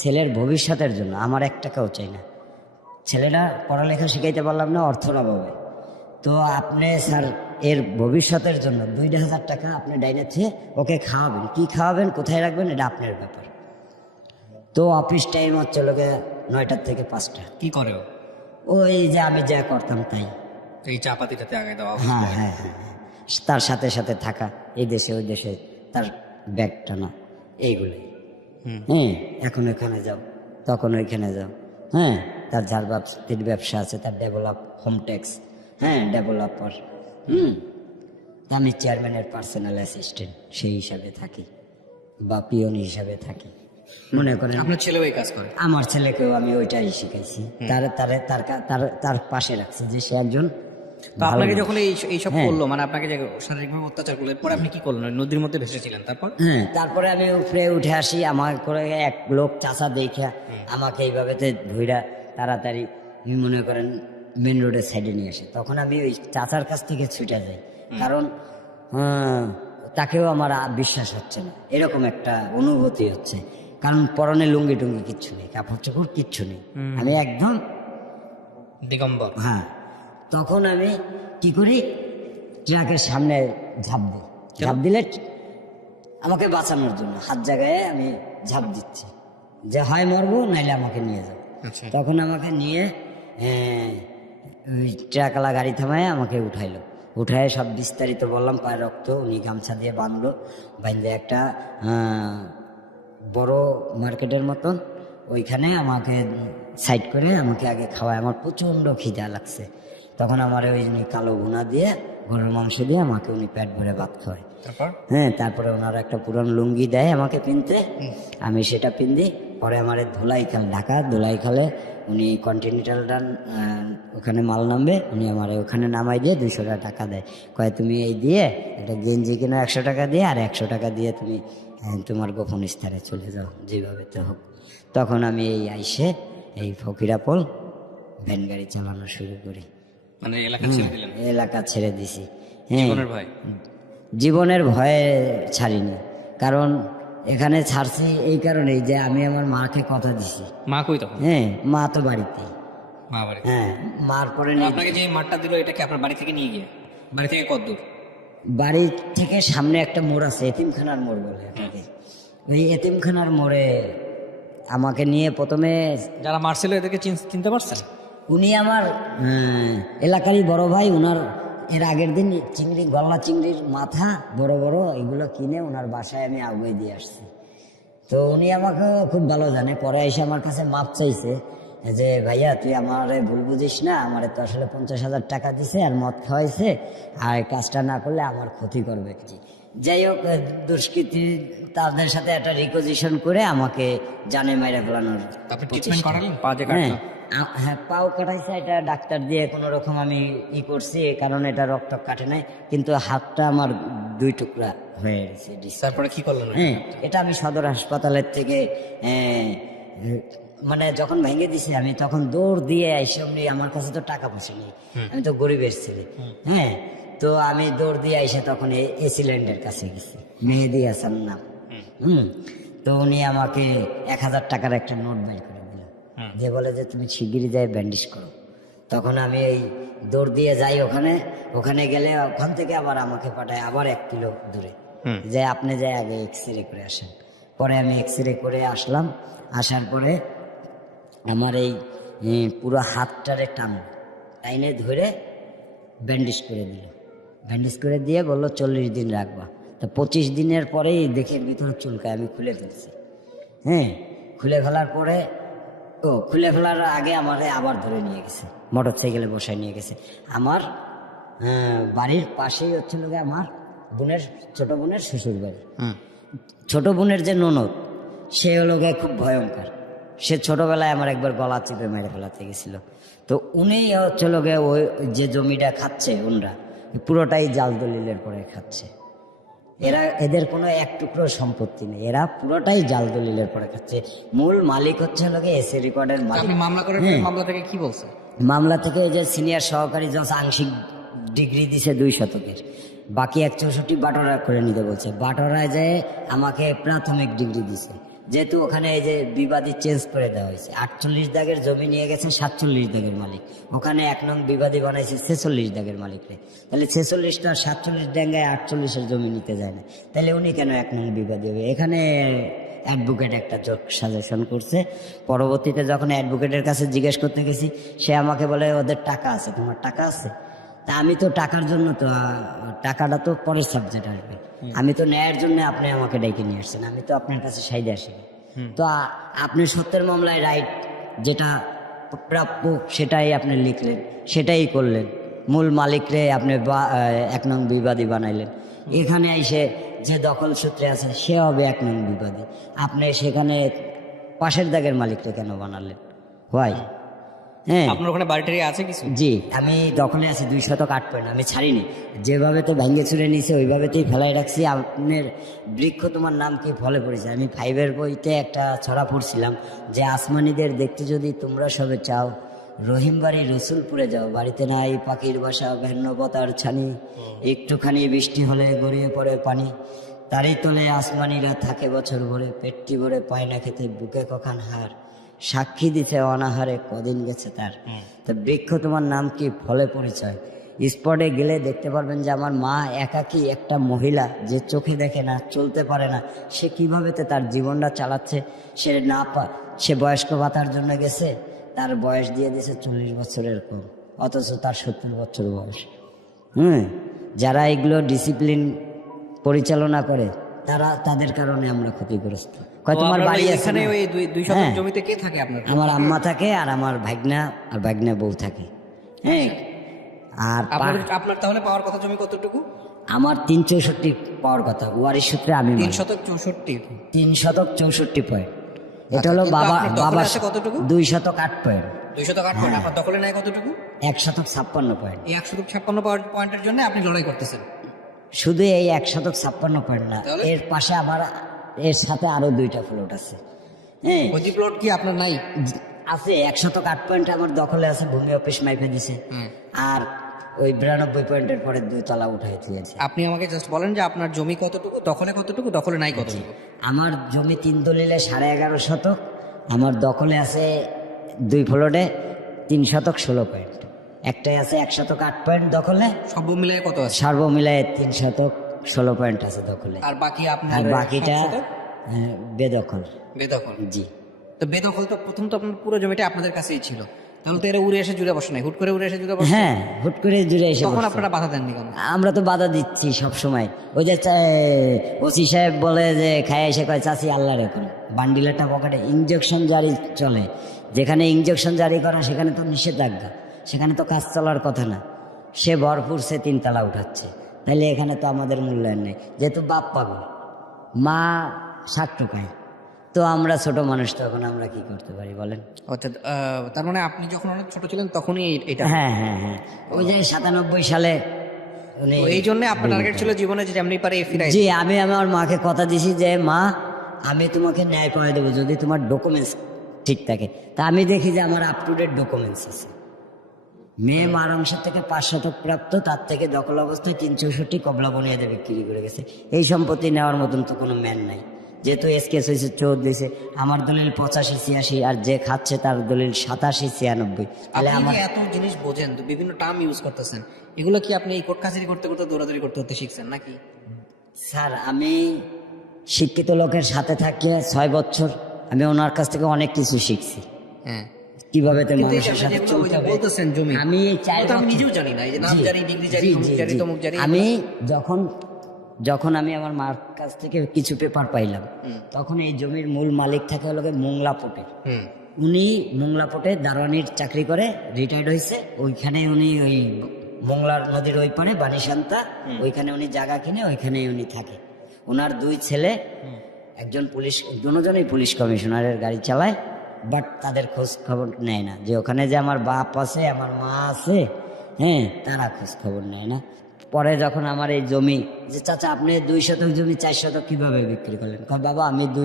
ছেলের ভবিষ্যতের জন্য আমার 1 টাকাও চাই না, ছেলেটা পড়ালেখা শিখাইতে পারলাম না অর্থর অভাবে, তো আপনি স্যার এর ভবিষ্যতের জন্য 2,000 টাকা আপনি ডাইনে থেকে ওকে খাওয়াবেন, কি খাওয়াবেন কোথায় রাখবেন এটা আপনার ব্যাপার। তো অফিস টাইম হচ্ছে লোকে 9টা থেকে 5টা। কি করে ও? ওই যে আমি যা করতাম তাই। এই চাপাতিটাতে আগে দেওয়া। হ্যাঁ হ্যাঁ হ্যাঁ, তার সাথে সাথে থাকা, এই দেশে ওই দেশে তার ব্যাগ টানা, এইগুলোই। হ্যাঁ, এখন এখানে যাও, তখন ওইখানে যাও। হ্যাঁ, তার ঝাড়বাতির ব্যবসা আছে, তার ডেভেলপ হোমটেক্স, হ্যাঁ ডেভেলপার। আমি চেয়ারম্যানের পার্সোনাল অ্যাসিস্ট্যান্ট সেই হিসাবে থাকি, বা পিয়ন হিসাবে থাকি। মনে করেন আপনার ছেলেও এই কাজ করে? আমার ছেলেকেও আমি ওইটাই শিখাইছি, তার পাশে রাখছি যে সে একজন। তো আপনাকে যখন এইসব করলো, মানে আপনাকে যে শারীরিকভাবে অত্যাচার করলো, এরপরে আপনি কি করলেন? নদীর মধ্যে ভেসেছিলেন, তারপর? হ্যাঁ, তারপরে আমি উপরে উঠে আসি, আমার করে এক লোক চাচা দেখা আমাকে এইভাবে ধইরা তাড়াতাড়ি মনে করেন মেন রোডের সাইডে নিয়ে আসে। তখন আমি ওই চাচার কাছ থেকে ছুটে যাই, কারণ তাকেও আমার বিশ্বাস হচ্ছে না, এরকম একটা অনুভূতি হচ্ছে। কারণ পরনে লুঙ্গি টুঙ্গি কিচ্ছু নেই, কাপড় চোপড় কিচ্ছু নেই, আমি একদম দিগম্বর। হ্যাঁ, তখন আমি কি করি, ট্রাকের সামনে ঝাঁপ দিই। ঝাঁপ দিলে আমাকে বাঁচানোর জন্য হাত জায়গায় আমি ঝাঁপ দিচ্ছি, যে হয় মরবো নাইলে আমাকে নিয়ে যাও। তখন আমাকে নিয়ে ওই ট্রাকওয়ালা গাড়ি থামায় আমাকে উঠাইলো, উঠায় সব বিস্তারিত বললাম, পায়ে রক্ত, উনি গামছা দিয়ে বাঁধলো, বাঁধলে একটা বড় মার্কেটের মতন ওইখানে আমাকে সাইড করে আমাকে আগে খাওয়ায়। আমার প্রচণ্ড খিদা লাগছে, তখন আমার ওই কালো ভুনা দিয়ে গরুর মাংস দিয়ে আমাকে উনি পেট ভরে ভাত খাওয়ায়। হ্যাঁ, তারপরে ওনারা একটা পুরান লুঙ্গি দেয় আমাকে পিনতে, আমি সেটা পিন্দি। পরে আমার ধুলাইখাল, ঢাকা ধুলাইখালে উনি কন্টিনেন্টালটা ওখানে মাল নামবে, উনি আমার ওখানে নামাই দিয়ে 200 টাকা দেয়, কয় তুমি এই দিয়ে একটা গেঞ্জি কিনো 100 টাকা দিয়ে, আর 100 টাকা দিয়ে তুমি তোমার গোপন স্তরে চলে যাও, যেভাবে তো হোক। তখন আমি এই আইসে এই ফকিরাপোল ভ্যান গাড়ি চালানো শুরু করি, মানে এলাকা ছেড়ে দিলেন? এলাকা ছেড়ে দিছি। হ্যাঁ, জীবনের ভয়? জীবনের ভয়ে ছাড়িনি, কারণ এখানে ছাড়ছি এই কারণেই যে আমি আমার মাকে কথা দিছি। মা কই তখন? হ্যাঁ, মা তো বাড়িতে। মা বাড়ি? হ্যাঁ, মার পরে আপনাকে যে মাঠটা দিল, এটা কি আপনার বাড়ি থেকে নিয়ে গিয়ে? বাড়ি থেকে কত দূর? বাড়ি থেকে সামনে একটা মোড় আছে, এতিমখানার মোড় বলে এটাকে। ওই এতিমখানার মোড়ে আমাকে নিয়ে প্রথমে, যারা মারছিল এদেরকে চিনতে পারছেন? উনি আমার এলাকারই বড় ভাই, উনার এর আগের দিন চিংড়ি, গলনা চিংড়ির মাথা বড় বড় এগুলো কিনে ওনার বাসায় আমি আগুয়ে দিয়ে আসছি। তো উনি আমাকে খুব ভালো জানে, পরে এসে আমার কাছে মাপ চাইছে যে ভাইয়া তুই আমারে ভুল বুঝিস না, আমারে তো আসলে 50,000 টাকা দিছে আর মদ খাওয়াইছে, আর এই কাজটা না করলে আমার ক্ষতি করবে। যাই হোক, দুষ্কৃতী তাদের সাথে একটা রিকোজিশন করে আমাকে জানে মাইরা ফেলানোর। হ্যাঁ, পাও কাটাইছে, এটা ডাক্তার দিয়ে কোনো রকম আমি করছি, কারণ এটা রক্ত কাটে নাই, কিন্তু হাতটা আমার 2 টুকরা হয়ে গেছে। তারপরে কি করলেন? হ্যাঁ, এটা আমি সদর হাসপাতালের থেকে মানে যখন ভেঙে দিছি আমি, তখন দৌড় দিয়ে আইসে, উনি আমার কাছে তো টাকা পয়সা নেই, আমি তো গরিবের ছেলে। হ্যাঁ, তো আমি দৌড় দিয়ে আইসে তখন এসিল্যান্ডের কাছে গেছি, মেহেদি হাসান নাম। তো উনি আমাকে 1,000 টাকার একটা নোট বাই করে দিল, যে বলে যে তুমি শিগগিরই যাই ব্যান্ডেজ করো। তখন আমি এই দৌড় দিয়ে যাই ওখানে গেলে ওখান থেকে আবার আমাকে পাঠায় আবার 1 কিলো দূরে, যে আপনি যাই আগে এক্সরে করে আসেন। পরে আমি এক্সরে করে আসলাম, আসার পরে আমার এই পুরো হাতটারে টাইনে ধরে ব্যান্ডেজ করে দিল। ব্যান্ডেজ করে দিয়ে বললো 40 দিন রাখবা। তা 25 দিনের পরেই দেখের ভিতরে চুলকায়, আমি খুলে ফেলছি। হ্যাঁ, খুলে ফেলার পরে খুলে ফেলার আগে আমারে আবার ধরে নিয়ে গেছে, মোটর সাইকেলে বসায় নিয়ে গেছে। আমার বাড়ির পাশেই হচ্ছিল আমার ছোট বোনের শ্বশুর বাড়ি। ছোট বোনের যে ননদ, সে হলো খুব ভয়ঙ্কর। সে ছোটবেলায় আমার একবার গলা চিপে মেরে ফেলাতে গেছিল। তো উনি হচ্ছে লোকে ওই যে জমিটা খাচ্ছে ওনরা পুরোটাই জাল দলিলের পরে খাচ্ছে। এদের কোনো এক টুকরো সম্পত্তি নেই, এরা পুরোটাই জাল দলিলের পরে খাচ্ছে। মূল মালিক হচ্ছে লোকে এসি রেকর্ডের মালিক। আপনি মামলা করেন, মামলা থেকে কি বলছে? মামলা থেকে ওই যে সিনিয়র সহকারী জজ আংশিক ডিগ্রি দিছে 2 শতকের, বাকি 164 বাটোয়ারা করে নিতে বলছে। বাটোয়ারায় যে আমাকে প্রাথমিক ডিগ্রি দিছে, যেহেতু ওখানে এই যে বিবাদী চেঞ্জ করে দেওয়া হয়েছে। 48 দাগের জমি নিয়ে গেছে 47 দাগের মালিক, ওখানে 1 নং বিবাদী বানাইছে 46 দাগের মালিকরে। তাহলে 46টা 47 ডাঙ্গায় 48-এর জমি নিতে যায় না, তাহলে উনি কেন 1 নং বিবাদী হবে? এখানে অ্যাডভোকেট একটা জোক সাজেশন করছে। পরবর্তীতে যখন অ্যাডভোকেটের কাছে জিজ্ঞেস করতে গেছি, সে আমাকে বলে ওদের টাকা আছে, তোমার টাকা আছে? তা আমি তো টাকার জন্য তো, টাকাটা তো পরের সাবজেক্ট আসবে, আমি তো ন্যায়ের জন্য আপনি আমাকে ডেকে নিয়ে আসছেন, আমি তো আপনার কাছে সাইডে আসিনি। তো আপনি সত্যের মামলায় রাইট যেটা প্রাপ্য সেটাই আপনি লিখলেন, সেটাই করলেন, মূল মালিকরে আপনি 1 নং বিবাদী বানাইলেন। এখানে এসে যে দখল সূত্রে আছে সে হবে 1 নং বিবাদী, আপনি সেখানে পাশের দাগের মালিকরে কেন বানালেন? হয় হ্যাঁ, আপনার ওখানে বাড়িটারি আছে কিছু? জি, আমি দখলে আছি 2 শতক 8 পয়েন্ট, আমি ছাড়িনি। যেভাবে তো ভেঙে চুরে নিয়েছে ওইভাবেতেই ফেলাই রাখছি। আপনার বৃক্ষ তোমার নাম কি ফলে পড়েছে, আমি 5-এর বইতে একটা ছড়া পড়ছিলাম যে আসমানিদের দেখতে যদি তোমরা সবে চাও, রহিম বাড়ি রসুলপুরে যাও, বাড়িতে নাই পাখির বাসা ভেন্ন পতার ছানি, একটুখানি বৃষ্টি হলে গড়িয়ে পড়ে পানি, তারই তলে আসমানিরা থাকে বছর ভরে, পেটটি ভরে পায় না খেতে বুকে কখান হার, সাক্ষী দিছে অনাহারে কদিন গেছে তার। তো বৃক্ষ তোমার নাম কি ফলে পরিচয়, স্পটে গেলে দেখতে পারবেন যে আমার মা একাকী একটা মহিলা, যে চোখে দেখে না, চলতে পারে না, সে কিভাবে তার জীবনটা চালাচ্ছে। সে বয়স্ক ভাতার জন্য গেছে, তার বয়স দিয়ে দিয়েছে 40 বছরের কম, অথচ তার 70 বছর বয়স। যারা এগুলো ডিসিপ্লিন পরিচালনা করে তাদের কারণে আমরা ক্ষতিগ্রস্ত। তোমার বাড়ি এখানে ওই 2 শতক জমিতে কে থাকে আপনার? আমার আম্মা থাকে আর আমার ভাগনা আর ভাগনা বউ থাকে। হ্যাঁ, আর আপনার তাহলে পাওয়ার কথা জমি কতটুকু? আমার 364 পাওয়ার কথা, ওয়ারিশ সূত্রে আমি 3 শতক 64। 3 শতক 64 পয়েন্ট। এটা হলো বাবা কতটুকু? 2 শতক 8 পয়েন্ট। 2 শতক 8 পয়েন্ট আপনার দখলে নাই কতটুকু? 1 শতক 56 পয়েন্ট। এই 1 শতক 56 পয়েন্টের জন্য আপনি লড়াই করতেছেন? শুধু এই 1 শতক 56 পয়েন্ট না, এর পাশে আবার এর সাথে আরো 2টা প্লট আছে। হ্যাঁ, ওই প্লট কি আপনার নাই? আছে, 1 শতক 8 পয়েন্ট আমার দখলে আছে, ভূমি অফিস মাইপে দিছে। আর ওই 92 পয়েন্টের পরে 2 তলা উঠাই দিয়েছে। আপনি আমাকে জাস্ট বলেন যে আপনার জমি কতটুকু, দখলে কতটুকু, দখলে নাই কতটুকু? আমার জমি 3 দলিলে 11.5 শতক, আমার দখলে আছে 2 প্লটে 3 শতক 16 পয়েন্ট, একটাই আছে 1 শতক 8 পয়েন্ট দখলে। সব মিলায় কত আছে? সর্ব মিলায় 3 শতক 16 পয়েন্ট আছে দখলে। আর বাকি আপনার? আর বাকিটা বেদখল। বেদখল? জি। তো বেদখল তো প্রথম তো আপনার পুরো জমিটা আপনাদের কাছেই ছিল, তাহলে তো এরা উড়ে এসে জুড়ে বসে নাই, হুট করে উড়ে এসে জুড়ে বসে? হ্যাঁ, হুট করে জুড়ে এসে তখন বসছে। আপনারা বাধা দেননি কেন? আমরা তো বাধা দিচ্ছি সব সময়। ওই যে ওসি সাহেব বলে যে খায় এসে কয় চাচি আল্লাহ রেখুন, বান্ডিলেরটা পকেটে ইঞ্জেকশন জারি চলে, যেখানে ইঞ্জেকশন জারি করা সেখানে তো নিষেধাজ্ঞা, সেখানে তো কাজ চলার কথা না। সে ভরপুর সে 3 তলা উঠাচ্ছে, তাহলে এখানে তো আমাদের মূল্যায়ন নেই। যেহেতু বাপ পাগল, মা 60 টাকায়, তো আমরা ছোট মানুষ, তখন আমরা কি করতে পারি বলেন? অর্থাৎ তার মানে আপনি যখন অনেক ছোট ছিলেন তখনই এটা? হ্যাঁ হ্যাঁ হ্যাঁ, ওই যে 97 সালে উনি। এই জন্য আপনার টার্গেট ছিল জীবনে যে যেমনি পারে ফিরাই? জি, আমি আমার মাকে কথা দিছি যে মা আমি তোমাকে ন্যায় পাওয়া দেবো যদি তোমার ডকুমেন্টস ঠিক থাকে। তা আমি দেখি যে আমার আপ টু ডেট ডকুমেন্টস আছে। মেয়ে মার অংশ থেকে 5 শতক প্রাপ্ত, তার থেকে দখল অবস্থায় 364 কবলা বনিয়াদে বিক্রি করে গেছে। এই সম্পত্তি নেওয়ার মতন তো কোনো ম্যান নাই, যেহেতু এসকেস হয়েছে 14 দিয়েছে। আমার দলিল 85-86, আর যে খাচ্ছে তার দলিল 87-96। তাহলে আমার এত জিনিস বোঝেন, তো বিভিন্ন টার্ম ইউজ করতেছেন, এগুলো কি আপনি এই কোর্ট কাছারি করতে করতে দৌড়াদৌড়ি করতে করতে শিখছেন নাকি? স্যার, আমি শিক্ষিত লোকের সাথে থাকিয়ে 6 বছর আমি ওনার কাছ থেকে অনেক কিছু শিখছি। হ্যাঁ, কিভাবে মানুষের সাথে চলতে হবে। বলতেছেন জমি, আমি এই 4 আমি নিজেও জানি না, এই যে নাম জারি, ডিগ্রি জারি, অমুক জারি, তমুক জারি। আমি যখন আমি আমার মার কাছ থেকে কিছু পেপার পাইলাম, তখন এই জমির মূল মালিক থাকে হলো মোংলাপটে। উনি মোংলাপটে দারোয়ানির চাকরি করে রিটায়ার্ড হয়েছে। ওইখানে উনি ওই মোংলার নদীর ওই পারে বানিশান্তা, ওইখানে উনি জায়গা কিনে ওইখানে উনি থাকে। ওনার 2 ছেলে, একজন পুলিশ, দুজনেই পুলিশ কমিশনারের গাড়ি চালায়, বাট তাদের খোঁজ খবর নেয় না, যে ওখানে যে আমার বাপ আছে, আমার মা আছে, হ্যাঁ, তারা খোঁজ খবর নেয় না। পরে যখন আমার এই জমি, যে চাচা আপনি 2 শতক জমি 4 শতক কিভাবে বিক্রি করলেন? কয় বাবা আমি 2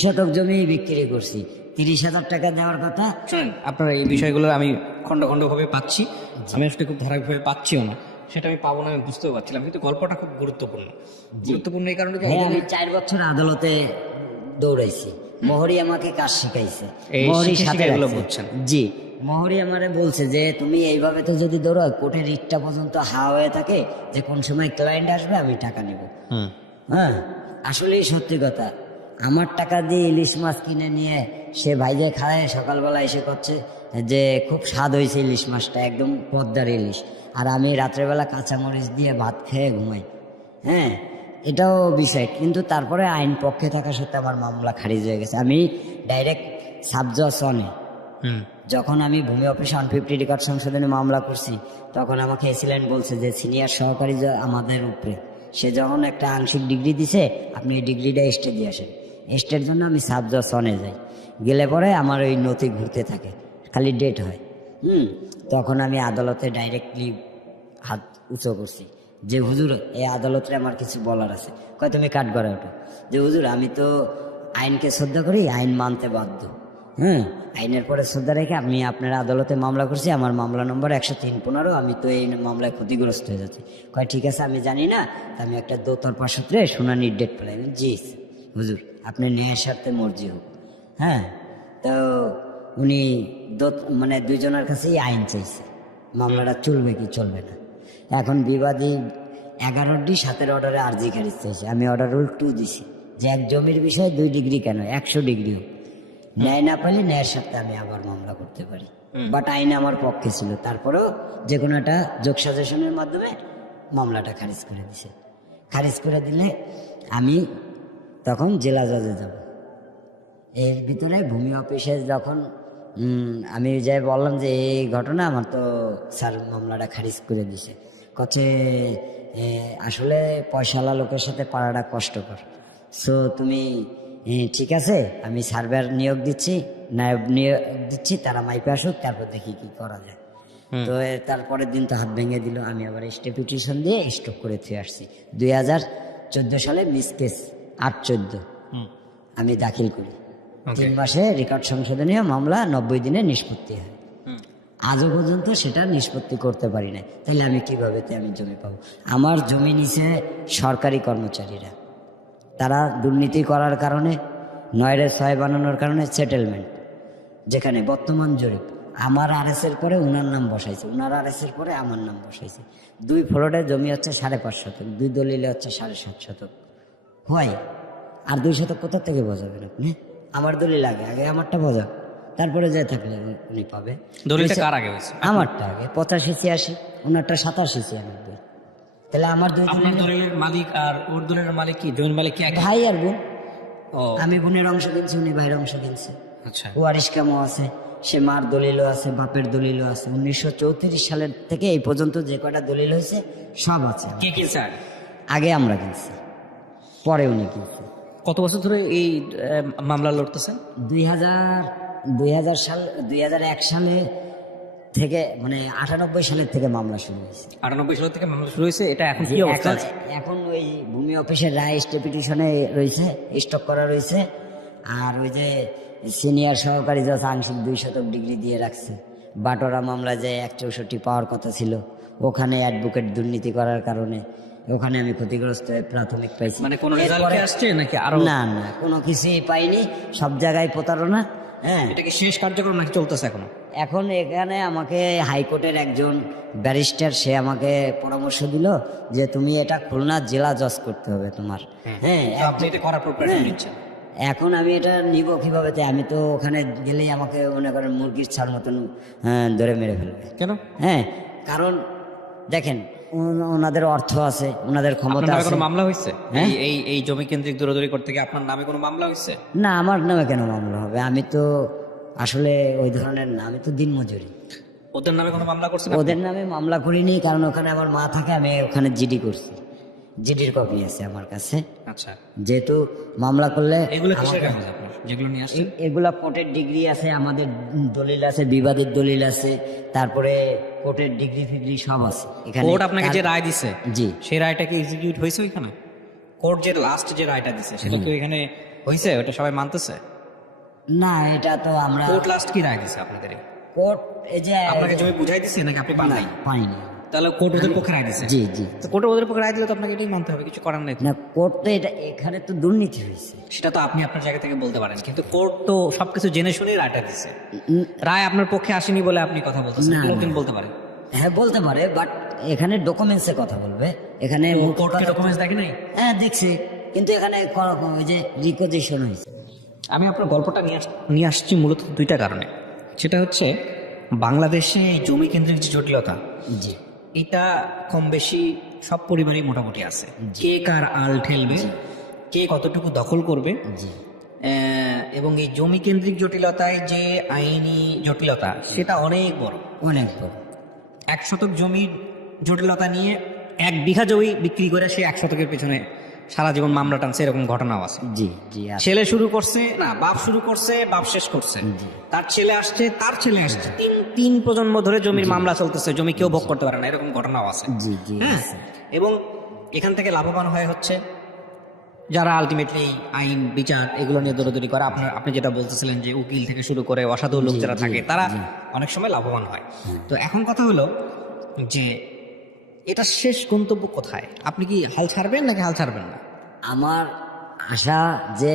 শতক জমি বিক্রি করছি, 30,000 টাকা দেওয়ার কথা। আপনার এই বিষয়গুলো আমি খণ্ড খণ্ড ভাবে পাচ্ছি, আমি আসলে খুব ধারাবাহিকভাবে পাচ্ছিও না, সেটা আমি পাবো না আমি বুঝতেও পারছিলাম, কিন্তু গল্পটা খুব গুরুত্বপূর্ণ এই কারণে যে হ্যাঁ, আমি 4 বছর আদালতে দৌড়াইছি, মোহরি আমাকে কাজ শিখাইছে, এই মোহরি শিখে সাথে এগুলো রাখছে। বুঝছেন। জি, মোহরি আমারে বলছে যে তুমি এইভাবে তো যদি দৌড়াও, কোর্টের রিটটা পর্যন্ত হা হয়ে থাকে, যে কোন সময় ক্লায়েন্ট আসবে আমি টাকা নেব। হ্যাঁ, আসলেই সত্যি কথা। আমার টাকা দিয়ে ইলিশ মাছ কিনে নিয়ে সে ভাইজে খায়, সকালবেলা এসে করছে যে খুব স্বাদ হয়েছে ইলিশ মাছটা, একদম পদ্মার ইলিশ, আর আমি রাত্রেবেলা কাঁচামরিচ দিয়ে ভাত খেয়ে ঘুমাই। হ্যাঁ, এটাও বিষয়, কিন্তু তারপরে আইন পক্ষে থাকা সত্ত্বে আমার মামলা খারিজ হয়ে গেছে। আমি ডাইরেক্ট সাবজজ অনে, যখন আমি ভূমি অফিসে 150 রেকর্ড সংশোধনে মামলা করছি, তখন আমাকে এসিল্যান্ড বলছে যে সিনিয়র সহকারী আমাদের উপরে, সে যখন একটা আংশিক ডিগ্রি দিছে, আপনি এই ডিগ্রিটা স্টে দিয়ে আসেন। স্টের জন্য আমি সাবজজ অনে যাই, গেলে পরে আমার ওই নথি ঘুরতে থাকে, খালি ডেট হয়। তখন আমি আদালতে ডাইরেক্টলি হাত উঁচু করছি যে হুজুর এই আদালতে আমার কিছু বলার আছে। কয় তুমি কাঠ করে ওঠো, যে হুজুর আমি তো আইনকে শ্রদ্ধা করি, আইন মানতে বাধ্য। আইনের পরে শ্রদ্ধা রেখে আমি আপনার আদালতে মামলা করছি, আমার মামলা নম্বর 103-15, আমি তো এই মামলায় ক্ষতিগ্রস্ত হয়ে যাচ্ছি। কয় ঠিক আছে আমি জানি না, তা আমি একটা দোতরফা সূত্রে শুনানির ডেট পেলাম। জি হুজুর, আপনি ন্যায়ের স্বার্থে মর্জি হোক। হ্যাঁ, তো উনি মানে দুইজনের কাছেই আইন চাইছে, মামলাটা চলবে কি চলবে না। এখন বিবাদী 11D 7 অর্ডারে আর্জি খারিজ চাইছে। আমি অর্ডার রুল 2 দিছি যে এক জমির বিষয়ে 2 ডিগ্রি কেন, 100 ডিগ্রি হোক, ন্যায় না পাইলে ন্যায়ের সাথে আমি আবার মামলা করতে পারি। বাট আইন আমার পক্ষে ছিল, তারপরেও যে কোনো একটা যোগ সাজেশনের মাধ্যমে মামলাটা খারিজ করে দিছে। খারিজ করে দিলে আমি তখন জেলা জজে যাব। এর ভিতরে ভূমি অফিসে যখন আমি যাই বললাম যে এই ঘটনা, আমার তো স্যার মামলাটা খারিজ করে দিছে। কচ্ছে আসলে পয়সাওয়ালা লোকের সাথে পাড়াটা কষ্টকর, সো তুমি ঠিক আছে আমি সার্ভেয়ার নিয়োগ দিচ্ছি, নায়ব নিয়োগ দিচ্ছি, তারা মাইপে আসুক, তারপর দেখি কি করা যায়। তো তারপরের দিন তো হাত ভেঙে দিল, আমি আবার স্টে পিটিশন দিয়ে স্টপ করে থুয়ে আসছি। 2014 সালে মিস কেস 8-14 আমি দাখিল করি। 3 মাসে রেকর্ড সংশোধনীয় মামলা 90 দিনে নিষ্পত্তি হয়। আজও পর্যন্ত সেটা নিষ্পত্তি করতে পারি না। তাহলে আমি কিভাবে আমি জমি পাবো? আমার জমি নিচে সরকারি কর্মচারীরা, তারা দুর্নীতি করার কারণে, 9-6 বানানোর কারণে সেটেলমেন্ট, যেখানে বর্তমান জরিপ আমার RS এর পরে উনার নাম বসাইছে, উনার RS এর পরে আমার নাম বসাইছে। 2 ফ্লোরে জমি হচ্ছে 5.5 শতক, 2 দলিলে হচ্ছে 7.5 শতক হয়। আর 2 শতক কোথা থেকে বোঝাবেন আপনি? আমার দলিল আগে আমারটা বোঝা, তারপরে যাই থাকলে উনি পাবে। দলিলটা কার আগে হয়েছে? আমারটা আগে 85-86, ওনারটা 87-96। তাহলে আমার 2 আপনার দলিলের মালিক আর ওর দলিলের মালিক কি, জমির মালিক কি? ভাই আর বোন। ও আমি বোনের অংশ কিনছি, উনি ভাইয়ের অংশ কিনছে। আচ্ছা, ওয়ারিশ কামও আছে, সে মার দলিলও আছে, বাপের দলিলও আছে। 1934 সালের থেকে এই পর্যন্ত যে কয়টা দলিল হয়েছে সব আছে। কে কিনছে আগে? আগে আমরা কিনছি, পরে উনি কিনছে। কত বছর ধরে এই মামলা লড়তেছেন? 2001 সালে থেকে, মানে 98 সালের থেকে মামলা শুরু হয়েছে। 98 সাল থেকে মামলা শুরু হয়েছে। এটা এখন কি অবস্থা আছে? এখন ওই ভূমি অফিসের রায় স্টে পিটিশনে রয়েছে, স্টক করা রয়েছে। আর ওই যে সিনিয়র সহকারী জজ আংশিক 2 শতক ডিগ্রি দিয়ে রাখছে। বাটোরা মামলা যে 164 পাওয়ার কথা ছিল, ওখানে অ্যাডভোকেট দুর্নীতি করার কারণে ওখানে আমি ক্ষতিগ্রস্ত হয়ে প্রাথমিক পাইছি। মানে কোনো রেজাল্ট কি আসছে নাকি আরো? না, কোনো কিছুই পাইনি, সব জায়গায় প্রতারণা। হ্যাঁ, এটা কি শেষ কার্যক্রম নাকি চলতেছে এখনো? এখন এখানে আমাকে হাইকোর্টের একজন ব্যারিস্টার, সে আমাকে পরামর্শ দিল যে তুমি এটা খুলনা জেলা জজ করতে হবে তোমার। হ্যাঁ, আপনি এটা করার প্রিপারেশন নিচ্ছেন? এখন আমি এটা নিব কিভাবে? আমি তো ওখানে গেলেই আমাকে মনে করেন মুরগির ছাড় মতন ধরে মেরে ফেলবে। কেন? হ্যাঁ, কারণ দেখেন ওনাদের অর্থ আছে, ওনাদের ক্ষমতা আছে। কোনো মামলা হয়েছে এই জমি কেন্দ্রিক দৌড়াদৌড়ি করতে গিয়ে? আপনার নামে কোনো মামলা হয়েছে? না, আমার নামে কেন মামলা হবে? আমি তো আসলে ওই ধরনের না, আমি তো দিনমজুরি। ওদের নামে কোনো মামলা করছেন? ওদের নামে মামলা করিনি, কারণ ওখানে আমার মা থাকে, আমি ওখানে জিডি করছি, জিডির কপি আছে আমার কাছে। আচ্ছা, যেহেতু মামলা করলে এগুলো কিসের কাগজ আপনার যেগুলো নিয়ে আসছেন? এগুলা কোর্টের ডিগ্রি আছে, আমাদের দলিল আছে, বিবাদের দলিল আছে, তারপরে কোর্টের ডিগ্রি ফিগ্রি সব আছে এখানে। কোর্ট আপনাকে যে রায় দিছে জি সেই রায়টা কি এক্সিকিউট হয়েছে ওইখানে? কোর্ট যে লাস্ট যে রায়টা দিছে সেটা কি এখানে হয়েছে? ওটা সবাই মানতেছে? না, এটা তো আমরা কোর্ট লাস্ট কি রায় দিছে আপনাদের? কোর্ট এই যে আপনাকে জমি বুঝাই দিছে নাকি আপনি পান নাই? পাইনি। তাহলে কোর্ট ওদের পক্ষে রায় দিছে। জি জি। তো কোর্ট ওদের পক্ষে রায় দিলে তো আপনাকে এটাই মানতে হবে, কিছু করার নেই তো। না, কোর্ট তো এটা এখানে তো দুর্নীতি হয়েছে। সেটা তো আপনি আপনার জায়গা থেকে বলতে পারেন, কিন্তু কোর্ট তো সবকিছু জেনে শুনেই রায়টা দিছে। রায় আপনার পক্ষে আসেনি বলে আপনি কথা বলতেছেন, না, লোকজন বলতে পারে। হ্যাঁ বলতে পারে, বাট এখানে ডকুমেন্টসে কথা বলবে। এখানে কোর্টকে ডকুমেন্টস দেখে নাই? হ্যাঁ দেখছি, কিন্তু এখানে ওই যে রিকোজিশন হয়েছে। আমি আপনার গল্পটা নিয়ে আসছি মূলত দুইটা কারণে। সেটা হচ্ছে বাংলাদেশে এই জমি কেন্দ্রিক যে জটিলতা, জি এটা কম বেশি সব পরিবারই মোটামুটি আছে। কে কার আল ঠেলবে, কে কতটুকু দখল করবে, জি এবং এই জমি কেন্দ্রিক জটিলতায় যে আইনি জটিলতা সেটা অনেক বড়। অনেক বড়। 1 শতক জমির জটিলতা নিয়ে 1 বিঘা জমি বিক্রি করে সে 1 শতকের পেছনে সারা জীবন মামলা টানছে, এরকম ঘটনাও আছে। জি জি আছে। ছেলে শুরু করছে না, বাপ শুরু করছে, বাপ শেষ করছে, জি। তার ছেলে আসছে, তার ছেলে আসছে, তিন প্রজন্ম ধরে জমির মামলা চলতেছে, জমি কেউ ভোগ করতে পারে না, এরকম ঘটনাও আছে। জি জি হ্যাঁ, আছে। এবং এখান থেকে লাভবান হয় হচ্ছে যারা আলটিমেটলি আইন বিচার এগুলো নিয়ে দৌড়াদৌড়ি করে। আপনি যেটা বলতেছিলেন যে উকিল থেকে শুরু করে অসাধু লোক যারা থাকে তারা অনেক সময় লাভবান হয়। তো এখন কথা হলো যে এটা শেষ গন্তব্য কোথায়? আপনি কি হাল ছাড়বেন নাকি হাল ছাড়বেন না? আমার আশা যে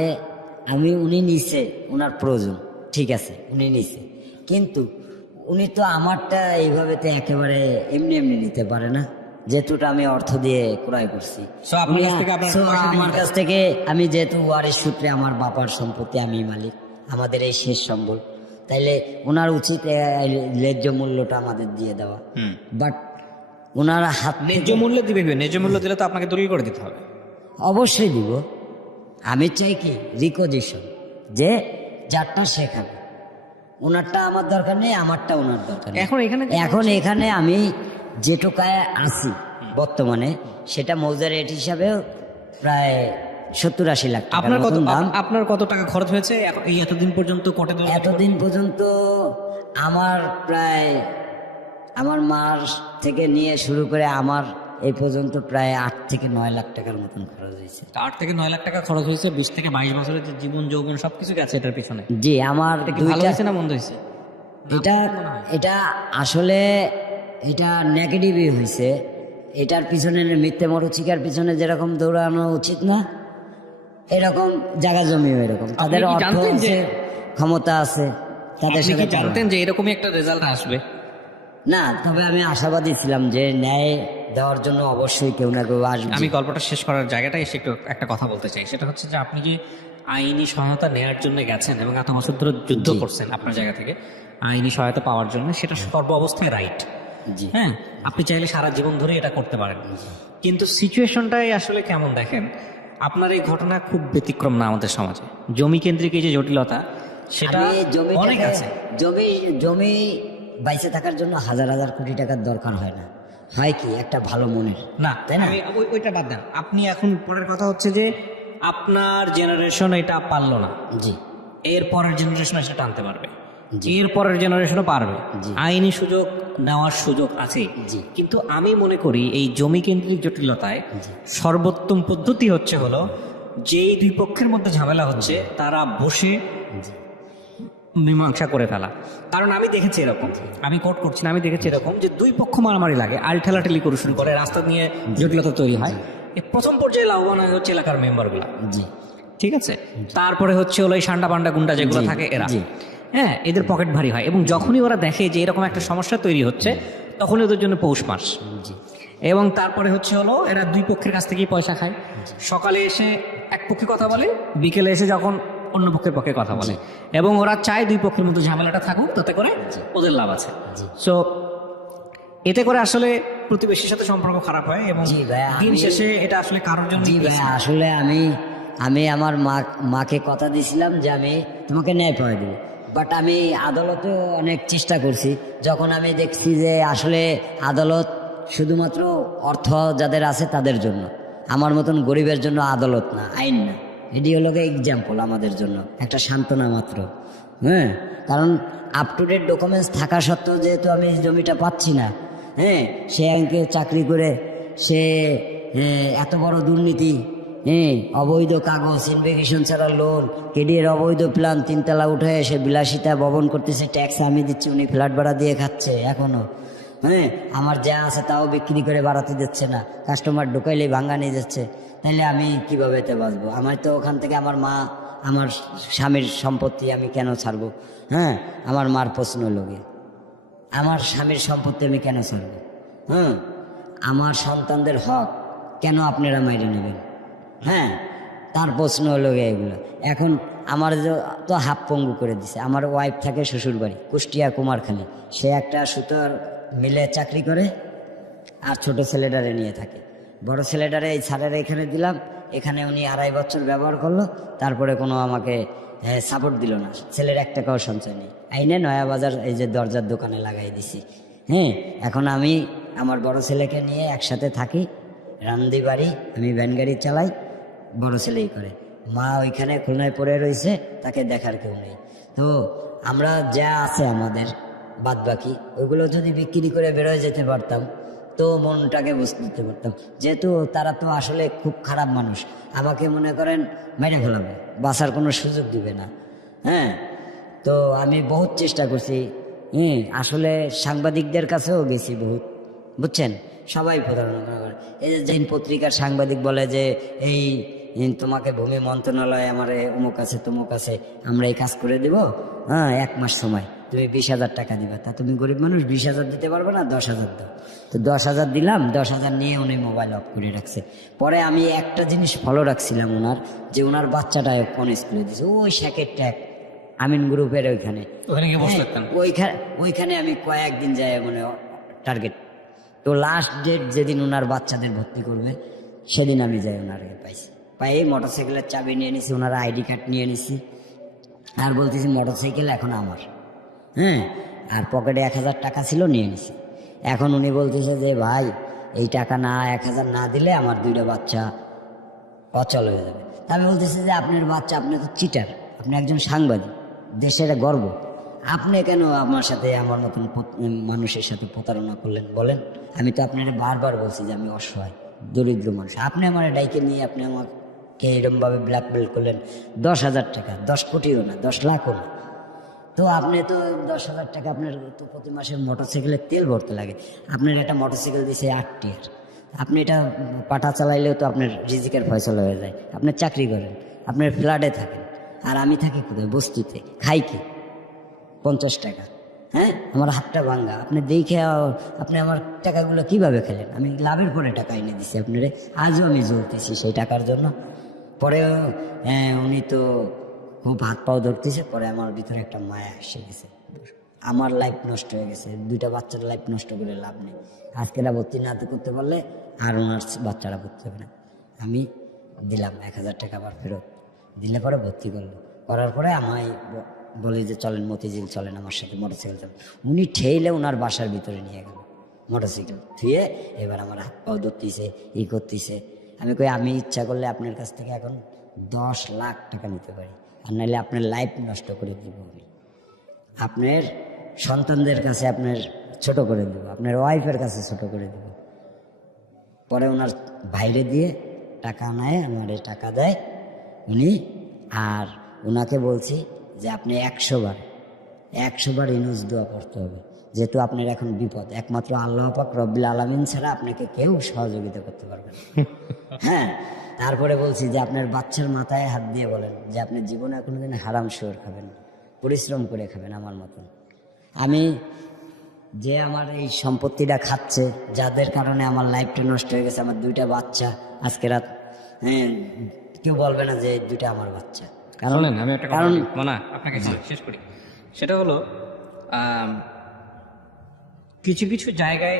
উনি নিছে, ওনার প্রয়োজন, ঠিক আছে, উনি নিছে, কিন্তু উনি তো আমারটা এইভাবে তো একেবারে এমনি এমনি নিতে পারে না, যেহেতুটা আমি অর্থ দিয়ে ক্রয় করছি। So, আপনার কাছ থেকে আপনার So, পয়সা দিয়ে আমার কাছ থেকে আমি যেহেতু ওয়ারিশ সূত্রে আমার বাবার সম্পত্তি, আমি মালিক, আমাদের এই শেষ সম্বল, তাইলে ওনার উচিত ন্যায্য মূল্যটা আমাদের দিয়ে দেওয়া। বাট ওনার হাত ন্যায্য মূল্য দিবে, ন্যায্য মূল্য দিলে তো আপনাকে দলিল করে দিতে হবে। অবশ্যই দিব। আমি চাই কি রিকোজিশন, যে যারটা শেখাবে, ওনারটা আমার দরকার নেই, আমারটা ওনার দরকার নেই। এখন এখানে আমি যেটুকায় আছি বর্তমানে, সেটা মৌজার রেট হিসাবেও প্রায় 70-80 লাখ টাকার আপনার কত মতন দাম। আপনার কত টাকা খরচ হয়েছে এই এতদিন পর্যন্ত কোর্টে? এতদিন পর্যন্ত আমার প্রায়, আমার মার থেকে নিয়ে শুরু করে আমার এই পর্যন্ত প্রায় 8 থেকে 9 লাখ টাকার মতন খরচ হয়েছে। 8 থেকে 9 লাখ টাকা খরচ হয়েছে। 20 থেকে 22 বছরের যে জীবন যৌবন সবকিছু গেছে এটার পিছনে। জি, আমার এটা কি ভালো হয়েছে না মন্দ হয়েছে? এটা আসলে এটা নেগেটিভই হয়েছে। এটার পিছনে মিথ্যে মরুচিকার পিছনে যেরকম দৌড়ানো উচিত না, এরকম জায়গা জমিও এরকম, তাদের আপনি কি অর্থ জানতেন আছে, যে- ক্ষমতা আছে, তাদের আপনি কি সাথে জানতেন যে এরকমই একটা রেজাল্ট আসবে? না, তবে আমি আশাবাদী ছিলাম যে ন্যায় দেওয়ার জন্য অবশ্যই কেউ না কেউ আসবে। আমি গল্পটা শেষ করার জায়গাটায় এসে একটু একটা কথা বলতে চাই। সেটা হচ্ছে যে আপনি যে আইনি সহায়তা নেওয়ার জন্য গেছেন এবং এত বছর ধরে যুদ্ধ করছেন আপনার জায়গা থেকে আইনি সহায়তা পাওয়ার জন্য, সেটা সর্ব অবস্থায় রাইট। জি হ্যাঁ, আপনি চাইলে সারা জীবন ধরে এটা করতে পারেন, কিন্তু সিচুয়েশনটাই আসলে কেমন দেখেন, আপনার এই ঘটনা খুব ব্যতিক্রম না আমাদের সমাজে। জমি কেন্দ্রিক এই যে জটিলতা সেটা আমি অনেক আছে। জমি বাইসে থাকার জন্য হাজার হাজার কোটি টাকার দরকার হয় না, হয় কি একটা ভালো মনের, না, তাই না? ওইটা বাদ দেন। আপনি এখন পরের কথা হচ্ছে যে আপনার জেনারেশন এটা পারলো না, জি এর পরের জেনারেশন সেটা টানতে পারবে, জি। এর পরের জেনারেশনও পারবে। জি। আইনি সুযোগ নেওয়ার সুযোগ আছে। জি। কিন্তু আমি মনে করি এই জমি কেন্দ্রিক জটিলতায় সর্বোত্তম পদ্ধতি হলো যেই দুই পক্ষের মধ্যে ঝামেলা হচ্ছে তারা বসে মীমাংসা করে ফেলা। কারণ আমি দেখেছি এরকম, আমি কোর্ট করছি না, আমি দেখেছি এরকম যে দুই পক্ষ মারামারি লাগে, আর ঠেলাঠেলি করে শুরু করে, রাস্তা নিয়ে জটিলতা তৈরি হয়। এর প্রথম পর্যায়ে লাভবান হয় হচ্ছে এলাকার মেম্বারগুলো, জি ঠিক আছে। তারপরে হচ্ছে ওই সান্ডা পান্ডা গুন্ডা যেগুলো জি, থাকে এরা, জি। হ্যাঁ, এদের পকেট ভারী হয়। এবং যখনই ওরা দেখে যে এরকম একটা সমস্যা তৈরি হচ্ছে, তখনই ওদের জন্য পৌষ মাস। জি এবং তারপরে এরা দুই পক্ষের কাছ থেকেই পয়সা খায়। সকালে এসে এক পক্ষে কথা বলে, বিকেলে এসে যখন অন্য পক্ষের পক্ষে কথা বলে, এবং ওরা চায় দুই পক্ষের মধ্যে ঝামেলাটা থাকুক, তাতে করে ওদের লাভ আছে। সো এতে করে আসলে প্রতিবেশীর সাথে সম্পর্ক খারাপ হয়, এবং জি ভাই, দিন শেষে এটা আসলে কারোর জন্য। জি ভাই, আসলে আমি আমার মাকে কথা দিয়েছিলাম যে আমি তোমাকে ন্যায় পাওয়া দেবো, বাট আমি আদালতে অনেক চেষ্টা করছি। যখন আমি দেখছি যে আসলে আদালত শুধুমাত্র অর্থ যাদের আছে তাদের জন্য, আমার মতন গরিবের জন্য আদালত না, আইন না, এটি হলো এক্সাম্পল আমাদের জন্য, একটা সান্ত্বনা মাত্র। হ্যাঁ, কারণ আপ টু ডেট ডকুমেন্টস থাকা সত্ত্বেও যেহেতু আমি এই জমিটা পাচ্ছি না, হ্যাঁ, সে ব্যাংকে চাকরি করে সে এত বড় দুর্নীতি, অবৈধ কাগজ, ইনভেস্টিগেশন ছাড়া লোন, কেডিএর অবৈধ প্ল্যান, 3 তলা উঠে সে বিলাসিতা ভবন করতেছে, ট্যাক্স আমি দিচ্ছি, উনি ফ্ল্যাট ভাড়া দিয়ে খাচ্ছে এখনো। হ্যাঁ, আমার যা আছে তাও বিক্রি করে বাড়াতে দিচ্ছে না, কাস্টমার ঢুকাইলেই ভাঙ্গা নিয়ে যাচ্ছে। তাহলে আমি কিভাবে এতে বাঁচবো? আমার তো ওখান থেকে আমার মা, আমার স্বামীর সম্পত্তি আমি কেন ছাড়বো? হ্যাঁ, আমার মার প্রশ্ন লোকে আমার স্বামীর সম্পত্তি আমি কেন ছাড়বো? হ্যাঁ, আমার সন্তানদের হক কেন আপনারা মাইরে নেবেন? হ্যাঁ, তার প্রশ্ন হলো এগুলো। এখন আমার তো হাফ পঙ্গু করে দিছে। আমার ওয়াইফ থাকে শ্বশুর বাড়ি কুষ্টিয়া কুমারখালী, সে একটা সুতোর মিলে চাকরি করে, আর ছোট ছেলেটারে নিয়ে থাকে। বড় ছেলেটারে এই ছাড়ের এখানে দিলাম, এখানে উনি 2.5 বছর ব্যবহার করলো, তারপরে কোনো আমাকে সাপোর্ট দিল না। ছেলের 1 টাকাও সঞ্চয় নেই, আইনে নয়া বাজার এই যে দরজার দোকানে লাগাই দিছি। হ্যাঁ, এখন আমি আমার বড় ছেলেকে নিয়ে একসাথে থাকি, রান্দি বাড়ি, আমি ভ্যান গাড়ি চালাই, বড় ছেলেই করে। মা ওইখানে খুলনায় পড়ে রয়েছে, তাকে দেখার কেউ নেই। তো আমরা যা আছে আমাদের বাদ বাকি ওইগুলো যদি বিক্রি করে বেরোয় যেতে পারতাম তো মনটাকে বুঝতে দিতে পারতাম। যেহেতু তারা তো আসলে খুব খারাপ মানুষ, আমাকে মনে করেন মেরে ফেলাবে, বাঁচার কোনো সুযোগ দিবে না। হ্যাঁ, তো আমি বহুত চেষ্টা করছি। আসলে সাংবাদিকদের কাছেও গেছি বহুত, বুঝছেন, সবাই প্রতারণা করে। এই যে জৈন পত্রিকার সাংবাদিক বলে যে এই তোমাকে ভূমি মন্ত্রণালয় আমার অমুক আছে তমুক আছে, আমরা এই কাজ করে দেব, হ্যাঁ 1 মাস সময়, তুমি 20,000 টাকা দিবা। তা তুমি গরিব মানুষ, 20,000 দিতে পারবে না, 10,000 দাও। তো 10,000 দিলাম, 10,000 নিয়ে উনি মোবাইল অফ করে রাখছে। পরে আমি একটা জিনিস ফলো রাখছিলাম ওনার, যে ওনার বাচ্চাটা কোন স্কুলে দিচ্ছে, ওই শ্যাকের ট্যাগ আমিন গ্রুপের ওইখানে, ওইখানে আমি কয়েকদিন যাই মানে টার্গেট। তো লাস্ট ডেট যেদিন ওনার বাচ্চাদের ভর্তি করবে সেদিন আমি যাই ওনার পাইছি, পাই মোটরসাইকেলের চাবি নিয়ে নিছি, ওনার আইডি কার্ড নিয়ে নিছি, আর বলতেছি মোটরসাইকেল এখন আমার। হ্যাঁ, আর পকেটে 1,000 টাকা ছিল, নিয়ে নিছি। এখন উনি বলতেছে যে ভাই এই টাকা না, 1,000 না দিলে আমার 2টা বাচ্চা অচল হয়ে যাবে। তা আমি বলতেছি যে আপনার বাচ্চা, আপনি তো চিটার, আপনি একজন সাংবাদিক, দেশের গর্ব, আপনি কেন আমার সাথে, আমার মতন মানুষের সাথে প্রতারণা করলেন বলেন? আমি তো আপনার বারবার বলছি যে আমি অসহায় দরিদ্র মানুষ, আপনি আমার ডাইকে নিয়ে আপনি আমাকে এরমভাবে ব্ল্যাকমেল করলেন। 10,000 টাকা, 10 কোটিও না, 10 লাখও না। তো আপনি তো 10,000 টাকা, আপনার তো প্রতি মাসে মোটরসাইকেলের তেল ভরতে লাগে, আপনার একটা মোটরসাইকেল দিয়েছে 8 টিয়ার, আপনি এটা পাঠা চালাইলেও তো আপনার রিজিকের ফয়সলা হয়ে যায়। আপনি চাকরি করেন, আপনার ফ্ল্যাটে থাকেন, আর আমি থাকি কোথায়, বস্তিতে, খাই কি 50 টাকা। হ্যাঁ, আমার হাতটা ভাঙ্গা, আপনি দেখে আপনি আমার টাকাগুলো কিভাবে খেলেন? আমি লাভের পরে টাকা এনে দিছি আপনারে, আজও আমি জ্বলতেছি সেই টাকার জন্য। পরে উনি তো খুব হাত পাও ধরতেছে, পরে আমার ভিতরে একটা মায়া এসে গেছে, আমার লাইফ নষ্ট হয়ে গেছে, 2টা বাচ্চার লাইফ নষ্ট করে লাভ নেই। আজকেরা ভর্তি না করতে পারলে আর ওনার বাচ্চারা ভর্তি হবে না। আমি দিলাম 1,000 টাকা আবার ফেরত দিলে, পরে ভর্তি করলো, করার পরে আমায় বলি যে চলেন মতিঝিল, চলেন আমার সাথে, মোটরসাইকেল চলেন। উনি ঠেইলে ওনার বাসার ভিতরে নিয়ে গেল মোটরসাইকেল থুয়ে, এবার আমার হাত পাও ধরতেছে, করতেছে। আমি কই আমি ইচ্ছা করলে আপনার কাছ থেকে এখন 10 লাখ টাকা নিতে পারি, আর নাহলে আপনার লাইফ নষ্ট করে দিব, আমি আপনার সন্তানদের কাছে আপনার ছোট করে দেব, আপনার ওয়াইফের কাছে ছোট করে দেব। পরে ওনার বাইরে দিয়ে টাকা নেয়, আমার টাকা দেয় উনি, আর ওনাকে বলছি যে আপনি 100 বার ইনুস দোয়া করতে হবে, যেহেতু আপনার এখন বিপদ, একমাত্র আল্লাহ পাক রব্বুল আলামিন ছাড়া আপনাকে কেউ সহযোগিতা করতে পারবে না। হ্যাঁ, তারপরে বলছি যে আপনার বাচ্চার মাথায় হাত দিয়ে বলেন যে আপনি জীবনে কোনোদিন হারাম শুয়োর খাবেন, পরিশ্রম করে খাবেন আমার মতন। আমি যে আমার এই সম্পত্তিটা খাচ্ছে, যাদের কারণে আমার লাইফটা নষ্ট হয়ে গেছে, আমার 2টা বাচ্চা আজকে রাত, হ্যাঁ কেউ বলবে না যে 2টা আমার বাচ্চা। কারণ আমি একটা কারণ আপনাকে শেষ করি, সেটা হলো কিছু কিছু জায়গায়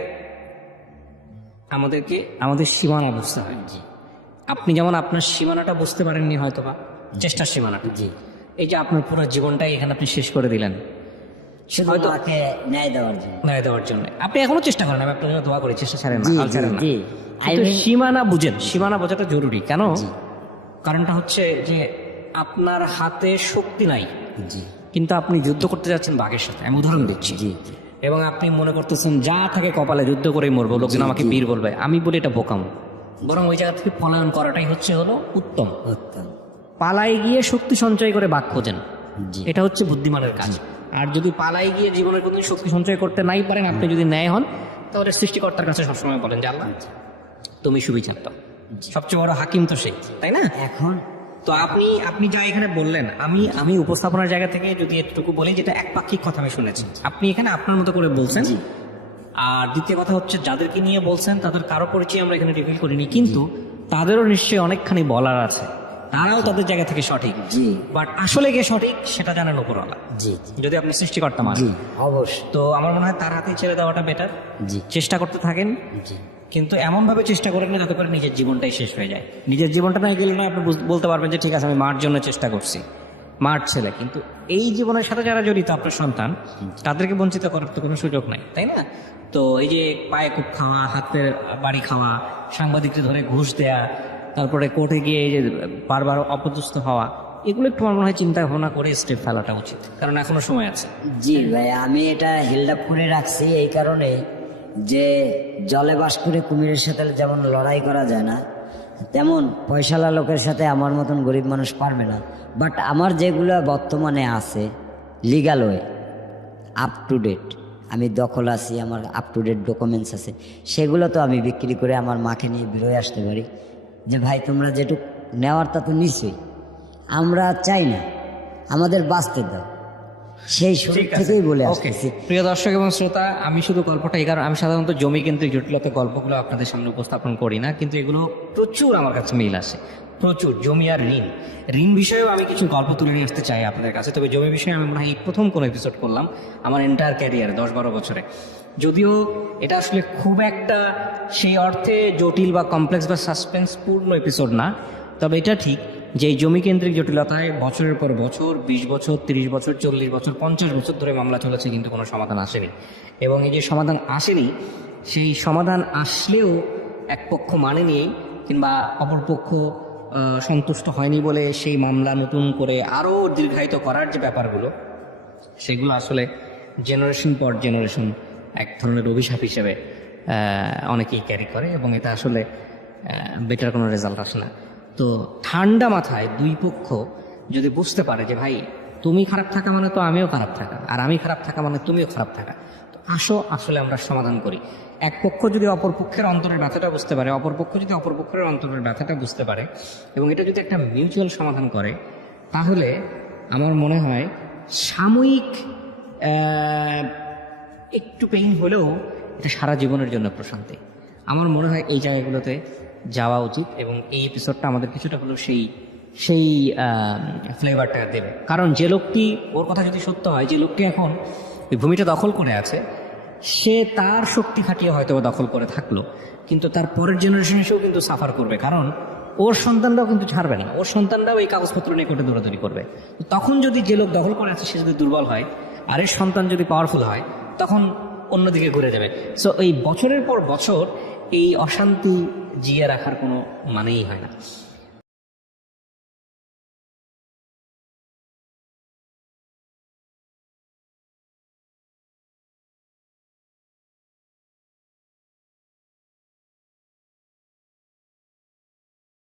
আমাদেরকে আমাদের সীমানা বুঝতে হয়। আপনি যেমন আপনার সীমানাটা বুঝতে পারেননি হয়তো, বা চেষ্টার সীমানাটা, জি, এই যে আপনার পুরো জীবনটাই এখানে আপনি শেষ করে দিলেন শুধু তাকে ন্যায় দেওয়ার জন্য। আপনি এখনো চেষ্টা করেন, আমি আপনার জন্য দোয়া করি, চেষ্টা ছাড়েন না, সীমানা বুঝেন, সীমানা বোঝাটা জরুরি। কেন? কারণটা হচ্ছে যে আপনার হাতে শক্তি নাই, জি কিন্তু আপনি যুদ্ধ করতে যাচ্ছেন বাঘের সাথে, আমি উদাহরণ দিচ্ছি। জি জি এবং আপনি মনে করতেছেন যা থাকে কপালে যুদ্ধ করেই মরবো, লোকজন আমাকে বীর বলবে। আমি বলি এটা বোকামো, বরং ওই জায়গা থেকে পলায়ন করাটাই হলো উত্তম। উত্তম। পালাই গিয়ে শক্তি সঞ্চয় করে বাঘ খোঁজেন, জি এটা হচ্ছে বুদ্ধিমানের কাজ। আর যদি পালাই গিয়ে জীবনের কোনো শক্তি সঞ্চয় করতে নাই পারেন, আপনি যদি ন্যায় হন, তাহলে সৃষ্টিকর্তার কাছে সবসময় বলেন যে আল্লাহ তুমি সুবিচার দাও। সবচেয়ে বড় হাকিম তো সেই, তাই না? এখন তো আপনি যা এখানে বললেন, আমি উপস্থাপনার জায়গা থেকে যদি এতটুকু বলি, যেটা একপাক্ষিক কথা আমি শুনেছি, আপনি এখানে আপনার মতো করে বলছেন। আর দ্বিতীয় কথা হচ্ছে, যাদেরকে নিয়ে বলছেন তাদের কারো পরিচয় আমরা এখানে রিভিল করিনি, কিন্তু তাদেরও নিশ্চয়ই অনেকখানি বলার আছে, তারাও তাদের জায়গা থেকে সঠিক। জি বাট আসলে কে সঠিক সেটা জানেন উপরওয়ালা, জি যদি আপনি সৃষ্টিকর্তা জি মানেন। অবশ্যই। তো আমার মনে হয় তার হাতে ছেড়ে দেওয়াটা বেটার। জি চেষ্টা করতে থাকেন, জি কিন্তু এমনভাবে চেষ্টা করেন না যাতে করে নিজের জীবনটাই শেষ হয়ে যায়। নিজের জীবনটা না গেলে না আপনি বলতে পারবেন যে ঠিক আছে আমি মার জন্য চেষ্টা করছি, মার ছেলে, কিন্তু এই জীবনের সাথে যারা জড়িত আপনার সন্তান, তাদেরকে বঞ্চিত করার তো কোনো সুযোগ নাই, তাই না? তো এই যে পায়ে কুপ খাওয়া, হাতের বাড়ি খাওয়া, সাংবাদিককে ধরে ঘুষ দেয়া, তারপরে কোর্টে গিয়ে এই যে বারবার অপদস্থ হওয়া, এগুলো একটু আমার মনে হয় চিন্তা ভাবনা করে স্টেপ ফেলাটা উচিত, কারণ এখনো সময় আছে। জি ভাই, আমি এটা হেল্ড আপ করে রাখছি এই কারণে যে জলে বাস করে কুমিরের সাথে যেমন লড়াই করা যায় না, তেমন পয়সালা লোকের সাথে আমার মতন গরিব মানুষ পারবে না। বাট আমার যেগুলো বর্তমানে আছে legal way, up to date, আমি দখল আছি, আমার আপ টু ডেট ডকুমেন্টস আছে, সেগুলো তো আমি বিক্রি করে আমার মাকে নিয়ে বেরোয় আসতে পারি যে ভাই তোমরা যেটুক নেওয়ার তা তো নিশ্চয়ই, আমরা চাই না, আমাদের বাঁচতে দাও। সেই শুরু ঠিক আছে, থেকেই বলে ওকে। আসতেছি। প্রিয় দর্শক এবং শ্রোতা, আমি শুধু গল্পটা এই কারণ আমি সাধারণত জমি কেন্দ্রিক জটিলতা গল্পগুলো আপনাদের সামনে উপস্থাপন করি না, কিন্তু এগুলো প্রচুর আমার কাছে মিল আসে, প্রচুর। জমি আর ঋণ বিষয়েও আমি কিছু গল্প তুলে নিয়ে আসতে চাই আপনাদের কাছে। তবে জমি বিষয়ে আমি মনে হয় এই প্রথম কোনো এপিসোড করলাম আমার এন্টায়ার ক্যারিয়ারে 10-12 বছরে। যদিও এটা আসলে খুব একটা সেই অর্থে জটিল বা কমপ্লেক্স বা সাসপেন্সপূর্ণ এপিসোড না, তবে এটা ঠিক যে এই জমি কেন্দ্রিক জটিলতায় বছরের পর বছর, 20 বছর, 30 বছর, 40 বছর, 50 বছর ধরে মামলা চলেছে, কিন্তু কোনো সমাধান আসেনি। এবং এই যে সমাধান আসেনি, সেই সমাধান আসলেও এক পক্ষ মানেনি কিংবা অপর পক্ষ সন্তুষ্ট হয়নি বলে সেই মামলা নতুন করে আরও দীর্ঘায়িত করার যে ব্যাপারগুলো, সেগুলো আসলে জেনারেশন পর জেনারেশন এক ধরনের অভিশাপ হিসেবে অনেকেই ক্যারি করে, এবং এটা আসলে বেটার কোনো রেজাল্ট আসে না। তো ঠান্ডা মাথায় দুই পক্ষ যদি বুঝতে পারে যে ভাই তুমি খারাপ থাকা মানে তো আমিও খারাপ থাকা, আর আমি খারাপ থাকা মানে তুমিও খারাপ থাকা, তো আসো আসলে আমরা সমাধান করি। এক পক্ষ যদি অপর পক্ষের অন্তরের ব্যথাটা বুঝতে পারে, অপর পক্ষ যদি অপর পক্ষের অন্তরের ব্যথাটা বুঝতে পারে, এবং এটা যদি একটা মিউচুয়াল সমাধান করে, তাহলে আমার মনে হয় সাময়িক একটু পেইন হলেও এটা সারা জীবনের জন্য প্রশান্তি। আমার মনে হয় এই জায়গাগুলোতে যাওয়া উচিত, এবং এই এপিসোডটা আমাদের কিছুটা হলেও সেই ফ্লেভারটা দেবে। কারণ যে লোকটি, ওর কথা যদি সত্য হয়, যে লোকটি এখন ওই ভূমিটা দখল করে আছে, সে তার শক্তি খাটিয়ে হয়তো দখল করে থাকলো, কিন্তু তার পরের জেনারেশন এসেও কিন্তু সাফার করবে, কারণ ওর সন্তানরাও কিন্তু ছাড়বে না, ওর সন্তানরাও এই কাগজপত্র নিয়ে কোর্টে দৌড়াদৌড়ি করবে। তখন যদি যে লোক দখল করে আছে সে যদি দুর্বল হয়, আর এর সন্তান যদি পাওয়ারফুল হয়, তখন অন্যদিকে ঘুরে যাবে। সো এই বছরের পর বছর এই অশান্তি জিয়ে রাখার কোনো মানেই হয় না।